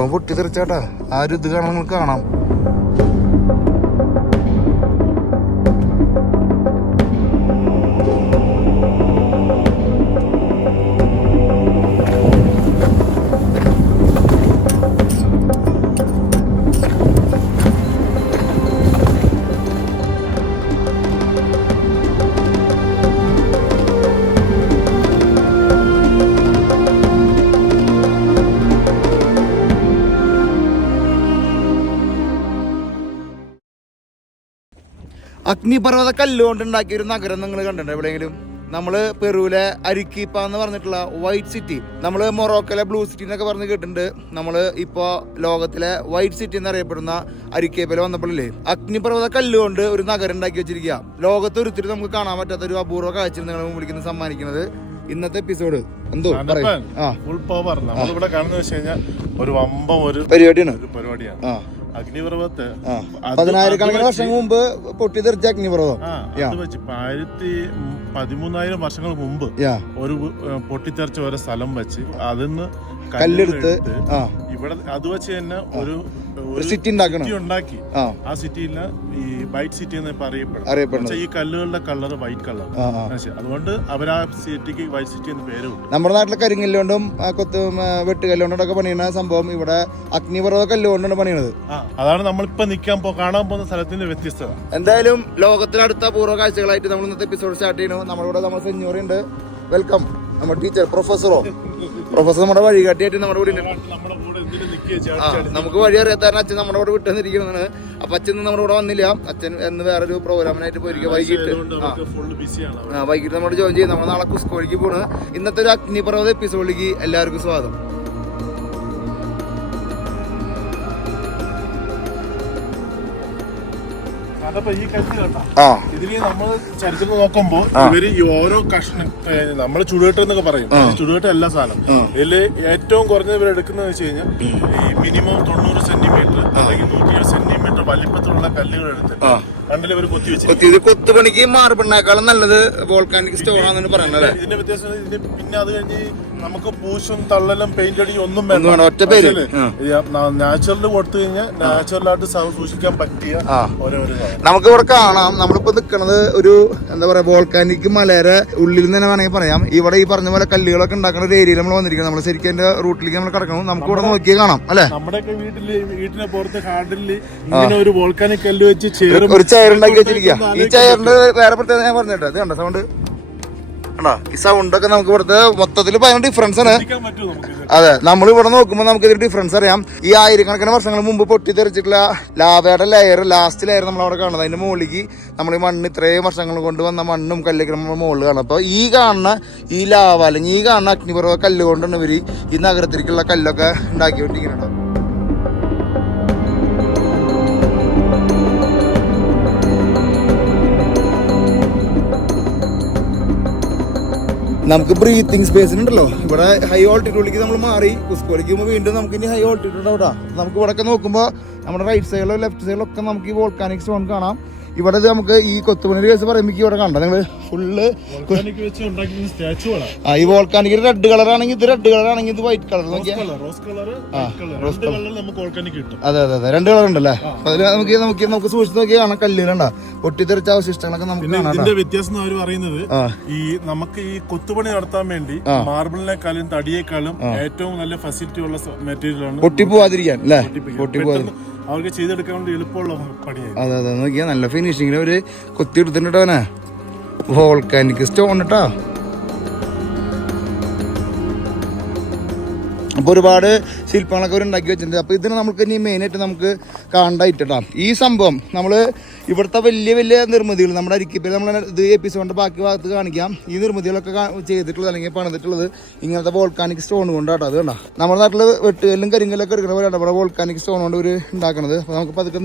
അഗ്നിപർവ്വം പൊട്ടിത്തെറിച്ചാട്ടാ. ആ ഒരു ഇത് കാണാൻ നമുക്ക് കാണാം. അഗ്നിപർവ്വത കല്ലുകൊണ്ട് ഉണ്ടാക്കിയ ഒരു നഗരം നിങ്ങൾ കണ്ടിട്ടുണ്ടോ എവിടെയെങ്കിലും? നമ്മള് പെറുവിലെ അരിക്കീപ്പ എന്ന് പറഞ്ഞിട്ടുള്ള വൈറ്റ് സിറ്റി, നമ്മള് മൊറോക്കോയിലെ ബ്ലൂ സിറ്റി എന്നൊക്കെ പറഞ്ഞ് കേട്ടിട്ടുണ്ട്. നമ്മള് ഇപ്പൊ ലോകത്തിലെ വൈറ്റ് സിറ്റി എന്നറിയപ്പെടുന്ന അരിക്കീപ്പയിൽ വന്നപ്പോഴല്ലേ അഗ്നിപർവ്വത കല്ലുകൊണ്ട് ഒരു നഗരം ഉണ്ടാക്കി വെച്ചിരിക്കുക. ലോകത്ത് ഒരിത്തിരി നമുക്ക് കാണാൻ പറ്റാത്ത ഒരു അപൂർവ കാഴ്ച നിങ്ങൾ വിളിക്കുന്നത് സമ്മാനിക്കുന്നത് ഇന്നത്തെ എപ്പിസോഡ്. എന്തോ നമ്മളിവിടെ കാണുന്ന വെച്ച് കഴിഞ്ഞാൽ ഒരു വമ്പം ഒരു പരിപാടിയാണ്. അഗ്നിപർവ്വത്തെ 10,000 വർഷങ്ങൾക്ക് മുമ്പ് പൊട്ടിത്തെറിച്ച അഗ്നിപർവ്വതം 13,000 വർഷങ്ങൾക്ക് മുമ്പ് ഒരു പൊട്ടിത്തെറിച്ച ഒരു സ്ഥലം വെച്ച് അതിന്ന് കല്ലെടുത്ത് ഇവിടെ അത് വെച്ച് തന്നെ ഒരു സിറ്റി ഉണ്ടാക്കി. ആ സിറ്റിയില് ഈ വൈറ്റ് സിറ്റി എന്ന് അറിയപ്പെടുന്നത്. ഈ കല്ലുകളുടെ കളർ വൈറ്റ് കളർ, അതുകൊണ്ട് അവർ ആ സിറ്റിക്ക് വൈറ്റ് സിറ്റി എന്ന് പേര് കിട്ടും. നമ്മുടെ നാട്ടിലെ കരിങ്കല്ലുകൊണ്ടും വെട്ടുകല്ലുകൊണ്ടൊക്കെ പണിയുന്ന സംഭവം ഇവിടെ അഗ്നിപർവ്വത കല്ലുകൊണ്ടാണ് പണിയുന്നത്. അതാണ് നമ്മളിപ്പോ കാണാൻ പോകുന്ന സ്ഥലത്തിന്റെ വ്യത്യസ്തത. എന്തായാലും ലോകത്തിനടുത്ത പൂർവ്വ കാഴ്ചകളായിട്ട് നമ്മൾ ഇന്നത്തെ എപ്പിസോഡ് സ്റ്റാർട്ട് ചെയ്യുന്നു. നമ്മളിവിടെ നമ്മുടെ സെഞ്ഞോറി ഉണ്ട്. വെൽക്കം. നമ്മുടെ ടീച്ചർ പ്രൊഫസർ നമ്മുടെ വഴികാട്ടിയായിട്ട് നമ്മുടെ കൂടെ നമുക്ക് വഴി അറിയാത്ത അച്ഛൻ നമ്മുടെ കൂടെ വിട്ടുവന്നിരിക്കുന്നതാണ്. അപ്പൊ അച്ഛൻ നമ്മുടെ കൂടെ വന്നില്ല. അച്ഛൻ എന്ന് വേറൊരു പ്രോഗ്രാമിനായിട്ട് പോയിരിക്കും. വൈകിട്ട് നമ്മുടെ ജോയിൻ ചെയ്യും. നമ്മൾ നാളെ കുസ്കോഴിക്ക് പോണ്. ഇന്നത്തെ ഒരു അഗ്നിപർവ്വത എപ്പിസോഡിലേക്ക് എല്ലാവർക്കും സ്വാഗതം. ഈ കല്ല് ഇതില് നമ്മള് ചരിത്രം നോക്കുമ്പോ ഇവര് ഈ ഓരോ കഷ്ണം നമ്മള് ചുടുകെട്ട് എന്നൊക്കെ പറയും. ചുടുകെട്ട് എല്ലാ സാധനം ഇതില് ഏറ്റവും കുറഞ്ഞത് ഇവർ എടുക്കുന്നത് വെച്ച് കഴിഞ്ഞാൽ ഈ മിനിമം 90 സെന്റിമീറ്റർ അല്ലെങ്കിൽ 120 സെന്റിമീറ്റർ വലിപ്പത്തിലുള്ള കല്ലുകൾ എടുത്തിട്ട് കണ്ടില്ല ഇവർ കൊത്തുപണിക്ക് മാർബിളിനേക്കാളും നല്ലത് വോൾക്കാനിക് സ്റ്റോൺ ആണെന്ന് പറയുന്നത്. ഇതിന്റെ വ്യത്യാസം പിന്നെ അത് കഴിഞ്ഞ് നമുക്ക് പൂശും തള്ളലും പെയിന്റ് അടിയും ഒന്നും വേണം. ഒറ്റ പേര് നാച്ചുറൽ കൊടുത്തു കഴിഞ്ഞാൽ നാച്ചുറലായിട്ട് സൂക്ഷിക്കാൻ പറ്റിയ നമുക്ക് ഇവിടെ കാണാം. നമ്മളിപ്പോ നിൽക്കുന്നത് ഒരു എന്താ പറയാ വോൾക്കാനിക് മലയുടെ ഉള്ളിൽ തന്നെ വേണമെങ്കിൽ പറയാം. ഇവിടെ ഈ പറഞ്ഞ പോലെ കല്ലുകളൊക്കെ ഉണ്ടാക്കുന്ന ഒരു ഏരിയയിൽ നമ്മൾ വന്നിരിക്കുന്നത്. നമ്മൾ ശരിക്കും എന്റെ റൂട്ടിലേക്ക് നമ്മൾ കിടക്കണം. നമുക്ക് ഇവിടെ നോക്കിയേ കാണാം അല്ലെ. നമ്മുടെയൊക്കെ വീട്ടിലെ പുറത്ത് ഹാർഡിൽ ഇങ്ങനെ ഒരു വോൾക്കാനിക് കല്ല് വെച്ച് ഒരു ചെയറുണ്ടാക്കി വെച്ചിരിക്കുക. ഈ ചെയറിന്റെ വേറെ പ്രത്യേകത ഞാൻ പറഞ്ഞിട്ട് ഇത് കണ്ട സൗണ്ട് കണ്ടോ? ഈ സൗണ്ട് ഒക്കെ നമുക്ക് ഇവിടുത്തെ മൊത്തത്തിൽ ഭയങ്കര ഡിഫറൻസ് ആണ്. അതെ, നമ്മൾ ഇവിടെ നോക്കുമ്പോൾ നമുക്ക് ഇതിന്റെ ഡിഫറൻസ് അറിയാം. ഈ ആയിരക്കണക്കിന് വർഷങ്ങൾ മുമ്പ് പൊട്ടിത്തെറിച്ചിട്ടുള്ള ലാവയുടെ ലെയർ, ലാസ്റ്റ് ലെയർ നമ്മൾ അവിടെ കാണുന്നത്. അതിന്റെ മുകളിലേക്ക് നമ്മൾ ഈ മണ്ണ് ഇത്രയും വർഷങ്ങൾ കൊണ്ട് വന്ന മണ്ണും കല്ലൊക്കെ നമ്മൾ മുകളിൽ കാണും. അപ്പൊ ഈ കാണുന്ന ഈ ലാവ അല്ലെങ്കിൽ ഈ കാണുന്ന അഗ്നിപർവ്വത കല്ല് കൊണ്ടാണ് ഇവര് ഈ നഗരത്തിലേക്കുള്ള കല്ലൊക്കെ ഉണ്ടാക്കിക്കൊണ്ടിരിക്കുന്നുണ്ടോ. നമുക്ക് ബ്രീത്തിങ് സ്പേസ് ഉണ്ടല്ലോ ഇവിടെ. ഹൈ ഓൾട്ടിറ്റ്യൂഡിലേക്ക് നമ്മൾ മാറി കുസ്കോയിലേക്ക് പോകുമ്പോൾ വീണ്ടും നമുക്ക് ഇനി ഹൈ ഓൾട്ടിറ്റ്യൂഡ് അവിടെ. നമുക്ക് ഇവിടെ നോക്കുമ്പോൾ നമ്മുടെ റൈറ്റ് സൈഡിലോ ലെഫ്റ്റ് സൈഡിലോ ഒക്കെ നമുക്ക് ഈ വോൾക്കാനിക് സ്റ്റോൺ കാണാം. ഇവിടെ നമുക്ക് ഈ കൊത്തുപണി കേസ് പറയുമ്പോൾ ഇവിടെ കണ്ട നിങ്ങൾ ഫുള്ള് ഈ വോൾക്കാനിക് റെഡ് കളർ ആണെങ്കിൽ ഇത് റെഡ് കളർ ആണെങ്കിൽ ഇത് വൈറ്റ് കളർ. അതെ അതെ അതെ, 2 കളർ ഉണ്ടല്ലേ. അതിൽ നമുക്ക് സൂക്ഷിച്ച് നോക്കി കാണാം കല്ലുകളുണ്ടാ പൊട്ടിത്തെറിച്ച അവശിഷ്ടങ്ങളൊക്കെ നമുക്ക് കാണാം. ഇതിന്റെ വ്യത്യാസം അവർ പറയുന്നത് ഈ നമുക്ക് ഈ കൊത്തുപണി നടത്താൻ വേണ്ടി മാർബിളിനെക്കാളും തടിയേക്കാളും ഏറ്റവും നല്ല ഫെസിലിറ്റി ഉള്ള മെറ്റീരിയൽ ആണ്. പൊട്ടിപ്പോവാതിരിക്കാൻ അല്ലേ, പൊട്ടിപ്പോവാതിരിക്കാൻ അവർക്ക് ചെയ്തെടുക്കാൻ വേണ്ടി എളുപ്പമുള്ള പണിയായി. അതെ അതെ, നോക്കിയാ നല്ല ഫിനിഷിങ്ങിൽ അവര് കൊത്തി എടുത്തിട്ടവനെ വോൾക്കാനിക് സ്റ്റോൺ കേട്ടോ. അപ്പോൾ ഒരുപാട് ശില്പങ്ങളൊക്കെ അവർ ഉണ്ടാക്കി വെച്ചിട്ടുണ്ട്. അപ്പോൾ ഇതിന് നമുക്ക് ഇനി മെയിനായിട്ട് നമുക്ക് കാണാനായിട്ടാ ഈ സംഭവം. നമ്മൾ ഇവിടുത്തെ വലിയ വലിയ നിർമ്മിതികൾ നമ്മുടെ അരിക്കപ്പേര് നമ്മൾ ഇത് എപ്പിസോഡിൻ്റെ ബാക്കി ഭാഗത്ത് കാണിക്കാം. ഈ നിർമ്മിതികളൊക്കെ ചെയ്തിട്ടുള്ളത് അല്ലെങ്കിൽ പണിതിട്ടുള്ളത് ഇങ്ങനത്തെ വോൾക്കാനിക് സ്റ്റോൺ കൊണ്ടാട്ടോ. അത് കണ്ടോ, നമ്മുടെ നാട്ടിൽ വെട്ടുകല്ലും കരിങ്കല്ലൊക്കെ എടുക്കുന്ന പോലെയാണ് ഇവിടെ വോൾക്കാനിക് സ്റ്റോൺ കൊണ്ട് ഒരു ഉണ്ടാക്കുന്നത്. അപ്പോൾ നമുക്ക് പതുക്കെ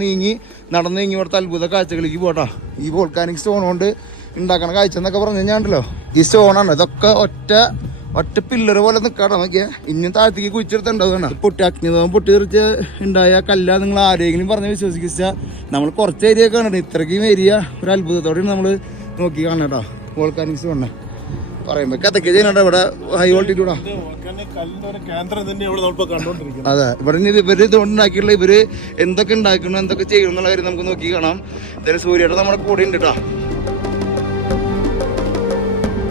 നടന്ന് നീങ്ങി ഇവിടുത്തെ അത്ഭുത കാഴ്ചകളിലേക്ക് പോകട്ടോ. ഈ വോൾക്കാനിക് സ്റ്റോൺ കൊണ്ട് ഉണ്ടാക്കണ കാഴ്ച എന്നൊക്കെ പറഞ്ഞു കഴിഞ്ഞാണ്ടല്ലോ, ഈ സ്റ്റോണാണ് ഇതൊക്കെ ഒറ്റ പില്ലറ് പോലെ നിൽക്കാട്ടോ. നോക്കിയാൽ ഇനിയും താഴത്തേക്ക് കുഴിച്ചെടുത്തുണ്ടാവുകയാണ്. അഗ്നിപർവ്വതം പൊട്ടിത്തെറിച്ച് ഉണ്ടായ കല്ല നിങ്ങൾ ആരെങ്കിലും പറഞ്ഞ് വിശ്വസിച്ചാൽ നമ്മൾ കുറച്ച് ഏരിയ കാണണം. ഇത്രയ്ക്കും ഏരിയ ഒരു അത്ഭുതത്തോടെയാണ് നമ്മൾ നോക്കി കാണണം കേട്ടോ. വോൾക്കാനിക്സ് കാണണം. പറയുമ്പോ കഥയ്ക്ക് ചെയ്യുന്നുണ്ട് ഇവിടെ ഹൈ വോൾട്ടിറ്റ്യൂഡാ. അതെ, ഇവിടെ ഇവര് ഇതുകൊണ്ടുണ്ടാക്കിയുള്ള ഇവര് എന്തൊക്കെ ഉണ്ടാക്കണം എന്തൊക്കെ ചെയ്യണം എന്നുള്ള കാര്യം നമുക്ക് നോക്കി കാണാം. എന്തായാലും സൂര്യയുടെ നമ്മുടെ കൂടെ ഉണ്ട് കേട്ടോ.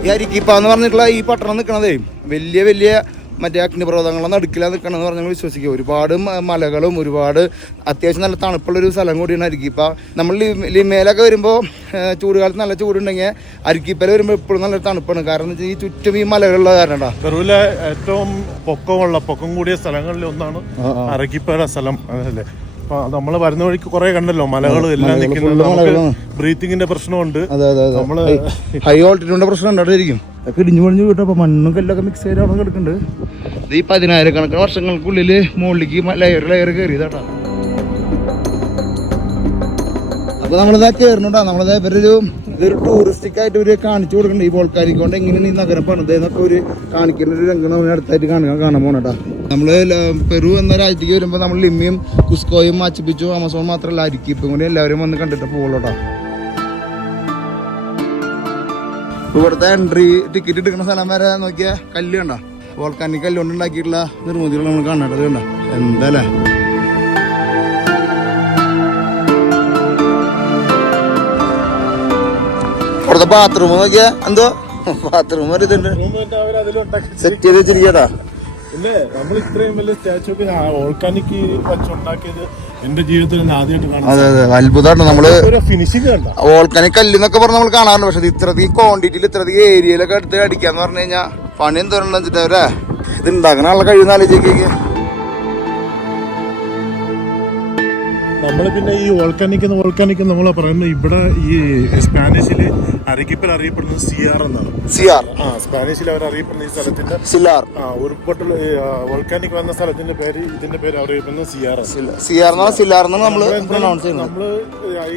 ഈ അരിക്കിപ്പ എന്ന് പറഞ്ഞിട്ടുള്ള ഈ പട്ടണം നിൽക്കണതേ വലിയ വലിയ മറ്റേ അഗ്നിപർവ്വതങ്ങളെ നടുക്കിലാണ് നിൽക്കണമെന്ന് പറഞ്ഞാൽ വിശ്വസിക്കുക. ഒരുപാട് മലകളും ഒരുപാട് അത്യാവശ്യം നല്ല തണുപ്പുള്ളൊരു സ്ഥലം കൂടിയാണ് അരിക്കിപ്പ. നമ്മൾ ലിമേലൊക്കെ വരുമ്പോൾ ചൂടുകാലത്ത് നല്ല ചൂടുണ്ടെങ്കിൽ അരിക്കിപ്പല വരുമ്പോൾ എപ്പോഴും നല്ലൊരു തണുപ്പാണ്. കാരണം എന്ന് വെച്ചാൽ ഈ ചുറ്റും ഈ മലകളുള്ള കാരണം. പെറുവിലെ ഏറ്റവും പൊക്കം കൂടിയ സ്ഥലങ്ങളിൽ ഒന്നാണ് അരക്കിപ്പയുടെ സ്ഥലം. അതല്ലേ, നമ്മള് വരുന്ന വഴിക്ക് കുറെ കണ്ടല്ലോ മലകളും എല്ലാം നിൽക്കുന്നത്. ബ്രീത്തിങ്ങിന്റെ പ്രശ്നമുണ്ട്. നമ്മള് ഹൈ ഓൾട്ടിറ്റ്യൂഡിന്റെ പ്രശ്നം ഉണ്ടായിരിക്കും. ഇടിഞ്ഞു പൊളിഞ്ഞു വീട്ടപ്പോ മണ്ണും കല്ലൊക്കെ മിക്സ് ചെയ്താണ് കിടക്കുന്നുണ്ട്. ഈ 10,000 വർഷങ്ങൾക്കുള്ളില് മുകളിലേക്ക് ലെയർ കയറിയതാട്ടാ. അപ്പൊ നമ്മളിതാ കയറുന്നുണ്ടാ. നമ്മളിതാ ഇതൊരു ടൂറിസ്റ്റിക് ആയിട്ട് ഇവര് കാണിച്ചു കൊടുക്കുന്നുണ്ട്. ഈ വോൾക്കാനിക് കൊണ്ട് എങ്ങനെയാണ് ഈ നഗരം പണിതെന്നൊക്കെ ഒരു കാണിക്കുന്ന ഒരു രംഗം നമ്മൾ അടുത്തായിട്ട് കാണാൻ പോണട്ടാ. നമ്മള് പെറു എന്ന രാജ്യത്തേക്ക് വരുമ്പോൾ നമ്മൾ ലിമ്മയും കുസ്കോയും മാച്ചിപ്പിച്ചു ആമസോൺ മാത്രമല്ല അരിക്കിപ്പും കൂടി എല്ലാവരും വന്ന് കണ്ടിട്ട് പോകുള്ളൂട്ടാ. ഇവിടുത്തെ എൻട്രി ടിക്കറ്റ് എടുക്കുന്ന സ്ഥലം വരെ നോക്കിയ കല്ല് കണ്ട, വോൾക്കാനിക് കല്ല് കൊണ്ട് ഉണ്ടാക്കിയിട്ടുള്ള നിർമ്മിതികൾ നമ്മൾ കാണേണ്ടത് കണ്ട. എന്താല്ലേ ഇവിടുത്തെ ബാത്റൂം നോക്കിയാ, എന്തോ ബാത്റൂം ഇതുണ്ട് സെറ്റ് ചെയ്ത് വെച്ചിരിക്കട്ടാ. പിന്നെ നമ്മൾ ഇത്രയും വലിയ സ്റ്റാച്ചു ഒക്കെ വോൾക്കാനിക് വെച്ചുണ്ടാക്കിയത് എന്റെ ജീവിതത്തിൽ ആദ്യമായിട്ട് കാണാം. അതെ അതെ, അത്ഭുതമാണ്. നമ്മള് ഫിനിഷിംഗ് കണ്ട വോൾക്കാനിക് കല്ല് എന്നൊക്കെ പറഞ്ഞ് നമ്മൾ കാണാറുണ്ട്. പക്ഷെ ഇത്രയധികം ക്വാണ്ടിറ്റിയിൽ ഇത്രയധികം ഏരിയയിലൊക്കെ എടുത്ത് അടിക്കാന്ന് പറഞ്ഞു കഴിഞ്ഞാൽ പണി എന്തോരം വെച്ചിട്ട് അവരെ ഇത് ഉണ്ടാക്കുന്ന ആളെ കഴിയുന്ന ആലോചിക്കുക. നമ്മള് പിന്നെ ഈ വോൾക്കാനിക് നമ്മളെ പറയുന്നത് ഇവിടെ ഈ സ്പാനിഷില് അരക്കിപ്പൽ അറിയപ്പെടുന്നത് സിയാർ എന്നാണ്. സ്പാനിഷിൽ അവർ അറിയപ്പെടുന്ന ഈ സ്ഥലത്തിന്റെ സിലാർ. ഉരുൾപൊട്ടൽ വോൾക്കാനിക് വന്ന സ്ഥലത്തിന്റെ പേര് ഇതിന്റെ പേര് അറിയപ്പെടുന്നത് സിയാർ. സിലാർ നമ്മള് നമ്മള്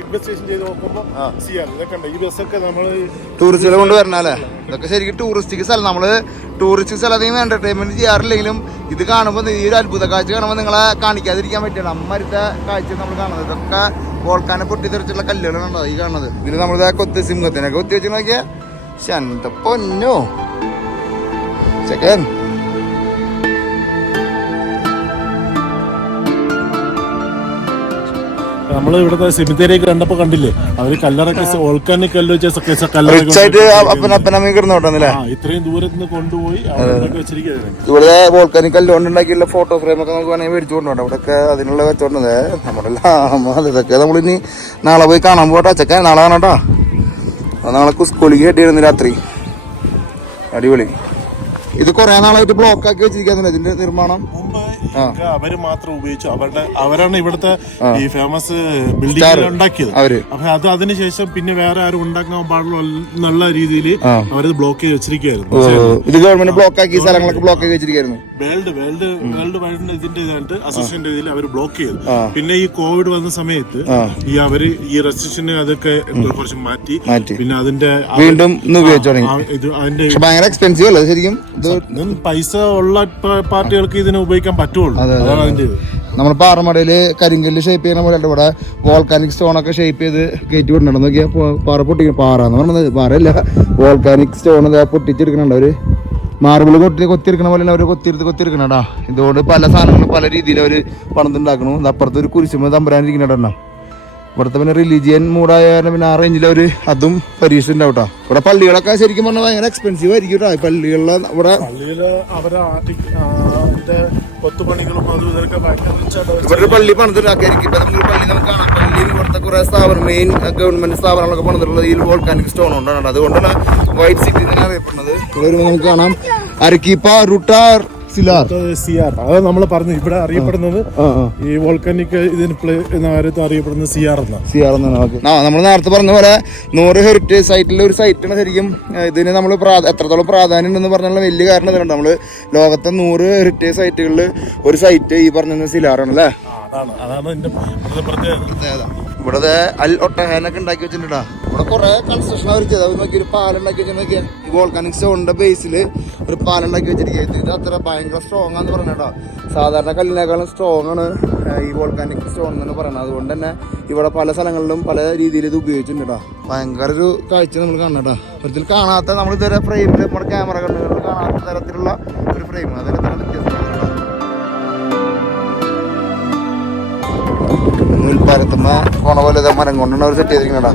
ഇൻവെസ്റ്റിഗേഷൻ ചെയ്ത് നോക്കുമ്പോ സിയാർ ഇതൊക്കെ ഉണ്ട്. ഈ ബസ്സൊക്കെ നമ്മള് ടൂറിസ്റ്റുകളെ കൊണ്ട് വരണല്ലേ. ഇതൊക്കെ ശരിക്കും ടൂറിസ്റ്റിക് സ്ഥലം. നമ്മള് ടൂറിസ്റ്റ് സ്ഥലത്തെയും എന്റർടൈൻമെന്റ് ചെയ്യാറില്ലെങ്കിലും ഇത് കാണുമ്പോൾ ഈ ഒരു അത്ഭുത കാഴ്ച കാണുമ്പോൾ നിങ്ങളെ കാണിക്കാതിരിക്കാൻ പറ്റില്ല. അമ്മരുത്തെ കാഴ്ച നമ്മൾ കാണുന്നത് ഇതൊക്കെ വോൾക്കാനെ പൊട്ടിത്തെറിച്ചുള്ള കല്ലുകളുണ്ടോ ഈ കാണുന്നത്. ഇതിൽ നമ്മളിതാ കൊത്തി സിംഹത്തിനൊക്കെ കൊത്തി വെച്ച് നോക്കിയാ ശണ്ട പൊന്നോ ചെക്കൻ. നമ്മള് ഇവിടുത്തെ സെമിത്തേരിയൊക്കെ കണ്ടപ്പോ കണ്ടില്ലേ അവര് കല്ലറൊക്കെ വോൾക്കാനിക് കല്ല് വെച്ച ഇത്രയും ദൂരത്ത് നിന്ന് കൊണ്ടുപോയി വെച്ചിരിക്കുകയാണ്. ഇവിടെ വോൾക്കാനിക് കല്ല് കൊണ്ടുണ്ടാക്കിയുള്ള ഫോട്ടോ ഫ്രെയിം ഒക്കെ നമുക്ക് വേണമെങ്കിൽ മേടിച്ചു കൊണ്ടുപോകണം. ഇവിടെയൊക്കെ അതിനുള്ള വെച്ചോണ്ടത് നമ്മുടെ ഇതൊക്കെ നമ്മളിനി നാളെ പോയി കാണാൻ പോട്ടാ. ചെക്കൻ നാളെ കാണാട്ടാ. നാളെ കുസ്കോളിക്ക് കെട്ടിയിരുന്നു രാത്രി. അടിപൊളി. ഇത് കുറെ നാളായിട്ട് ബ്ലോക്ക് ആക്കി വെച്ചിരിക്കാന്നില്ല ഇതിന്റെ നിർമ്മാണം. അവര് മാത്രം ഉപയോഗിച്ചു. അവരാണ് ഇവിടുത്തെ ഈ ഫേമസ് ബിൽഡിംഗ് ഉണ്ടാക്കിയത്. അപ്പൊ അത് അതിനുശേഷം പിന്നെ വേറെ ആരും ഉണ്ടാക്കാൻ പാടുള്ള എന്നുള്ള രീതിയിൽ അവരത് ബ്ലോക്ക് ചെയ്ത് വെച്ചിരിക്കുകയായിരുന്നു. ഇത് ഗവൺമെന്റ് ബ്ലോക്ക് ആക്കി സ്ഥലങ്ങളൊക്കെ ബ്ലോക്ക് ആക്കി വെച്ചിരിക്കുന്നു. വേൾഡ് വൈഡ് ഇതിന്റെ ഇതായിട്ട് അസോസിയേഷന്റെ ഇതിൽ അവർ ബ്ലോക്ക് ചെയ്തു. പിന്നെ ഈ കോവിഡ് വന്ന സമയത്ത് അവര് ഈ റെസ്ട്രിക്ഷന് അതൊക്കെ കുറച്ച് മാറ്റി പിന്നെ അതിന്റെ വീണ്ടും അതിന്റെ ഭയങ്കര എക്സ്പെൻസീവ് അല്ലേ ശരിക്കും. പൈസ ഉള്ള പാർട്ടികൾക്ക് ഇതിനെ ഉപയോഗിക്കാൻ പറ്റുള്ളൂ. അതാണ് അതിന്റെ. നമ്മൾ പാറമടയില് കരിങ്കല്ല് ഷേപ്പ് ചെയ്യുന്ന പോലെ ഇവിടെ വോൾക്കാനിക് സ്റ്റോണൊക്കെ ഷേപ്പ് ചെയ്ത് കയറ്റി വിടണം. നോക്കിയാൽ പാറ പാറ എന്ന് പറഞ്ഞത് പാറയല്ല, വോൾക്കാനിക് സ്റ്റോൺ പൊട്ടിച്ചെടുക്കണുണ്ട് അവര്. മാർബിൾ കൊത്തിയെടുക്കണ പോലെ അവർ കൊത്തിയെടുക്കണടാ. ഇതുകൊണ്ട് പല സാധനങ്ങളും പല രീതിയിൽ അവർ പണിതുണ്ടാക്കണു. അപ്പുറത്ത് ഒരു കുരിശുമ തമ്പരാനിരിക്കണ. ഇവിടുത്തെ പിന്നെ റിലീജിയൻ മൂഡായ പിന്നെ ആ റേഞ്ചിൽ അവർ അതും പരീക്ഷ ഉണ്ടാവട്ടോ. ഇവിടെ പള്ളികളൊക്കെ ശരിക്കും പറഞ്ഞാൽ ഭയങ്കര എക്സ്പെൻസീവ് ആയിരിക്കും കേട്ടോ. പള്ളികളിലെ ഇവിടെ ഇവരുടെ പള്ളി പണിതിട്ടാക്കിയിരിക്കും. ഇപ്പൊ നമുക്ക് പള്ളി നമുക്ക് കാണാം. പള്ളി ഇവിടുത്തെ കുറെ സ്ഥാപനം മെയിൻ ഗവൺമെന്റ് സ്ഥാപനങ്ങളൊക്കെ പണിതിട്ടുള്ളത് ഈ വോൾക്കാനിക് സ്റ്റോൺ കൊണ്ടാണ്. അതുകൊണ്ടാണ് വൈറ്റ് സിറ്റി തന്നെ അറിയപ്പെടുന്നത്. ഇവിടെ വരുമ്പോൾ നമുക്ക് കാണാം അരക്കിപ്പ റുട്ടാർ സിയാർ. അത് നമ്മൾ പറഞ്ഞു ഇവിടെ അറിയപ്പെടുന്നത് ഈ വോൾക്കാനിക് ഇതിന് അറിയപ്പെടുന്നത് സിയാർ എന്നാണ്. നമ്മൾ നേരത്തെ പറഞ്ഞ പോലെ 100 ഹെറിറ്റേജ് സൈറ്റിലെ ഒരു സൈറ്റാണ് ശരിക്കും. ഇതിന് നമ്മൾ എത്രത്തോളം പ്രാധാന്യം ഉണ്ടെന്ന് പറഞ്ഞുള്ള വലിയ കാരണം ഇതുണ്ട്. നമ്മള് ലോകത്തെ 100 ഹെറിറ്റേജ് സൈറ്റുകളിൽ ഒരു സൈറ്റ് ഈ പറഞ്ഞ സിലാറാണ് അല്ലേ. ഇവിടെ അൽ ഒട്ടഹാനൊക്കെ ഉണ്ടാക്കി വെച്ചിട്ടുണ്ടാ. ഇവിടെ കുറെ കൺസ്ട്രക്ഷൻ അവർ ചെയ്ത് നോക്കി ഒരു പാലുണ്ടാക്കി വെച്ചിട്ടുണ്ടെങ്കിൽ ഈ വോൾക്കാനിക് സ്റ്റോണിന്റെ ബേസിൽ ഒരു പാലുണ്ടാക്കി വെച്ചിരിക്കുക. ഇത് അത്ര ഭയങ്കര സ്ട്രോങ് ആണെന്ന് പറഞ്ഞിട്ടാ. സാധാരണ കല്ലിനേക്കാളും സ്ട്രോങ് ആണ് ഈ വോൾക്കാനിക് സ്റ്റോൺ എന്ന് പറയുന്നത്. അതുകൊണ്ട് തന്നെ ഇവിടെ പല സ്ഥലങ്ങളിലും പല രീതിയിൽ ഇത് ഉപയോഗിച്ചിട്ടുണ്ടാ. ഭയങ്കര ഒരു കാഴ്ച നമ്മൾ കാണണട്ടാ. ഒരിക്കൽ കാണാത്ത നമ്മൾ ഇതുവരെ ഫ്രെയിമിൽ നമ്മുടെ ക്യാമറ കണ്ണുകളിൽ കാണാത്ത തരത്തിലുള്ള ഒരു ഫ്രെയിം. അതിൽ തന്നെ വ്യത്യസ്തമാണ്. നൂൽപ്പാലത്തുമ്പോ പോണ പോലെ മരം കൊണ്ടാണ് അവർ സെറ്റ് ചെയ്തിരിക്കണടാ.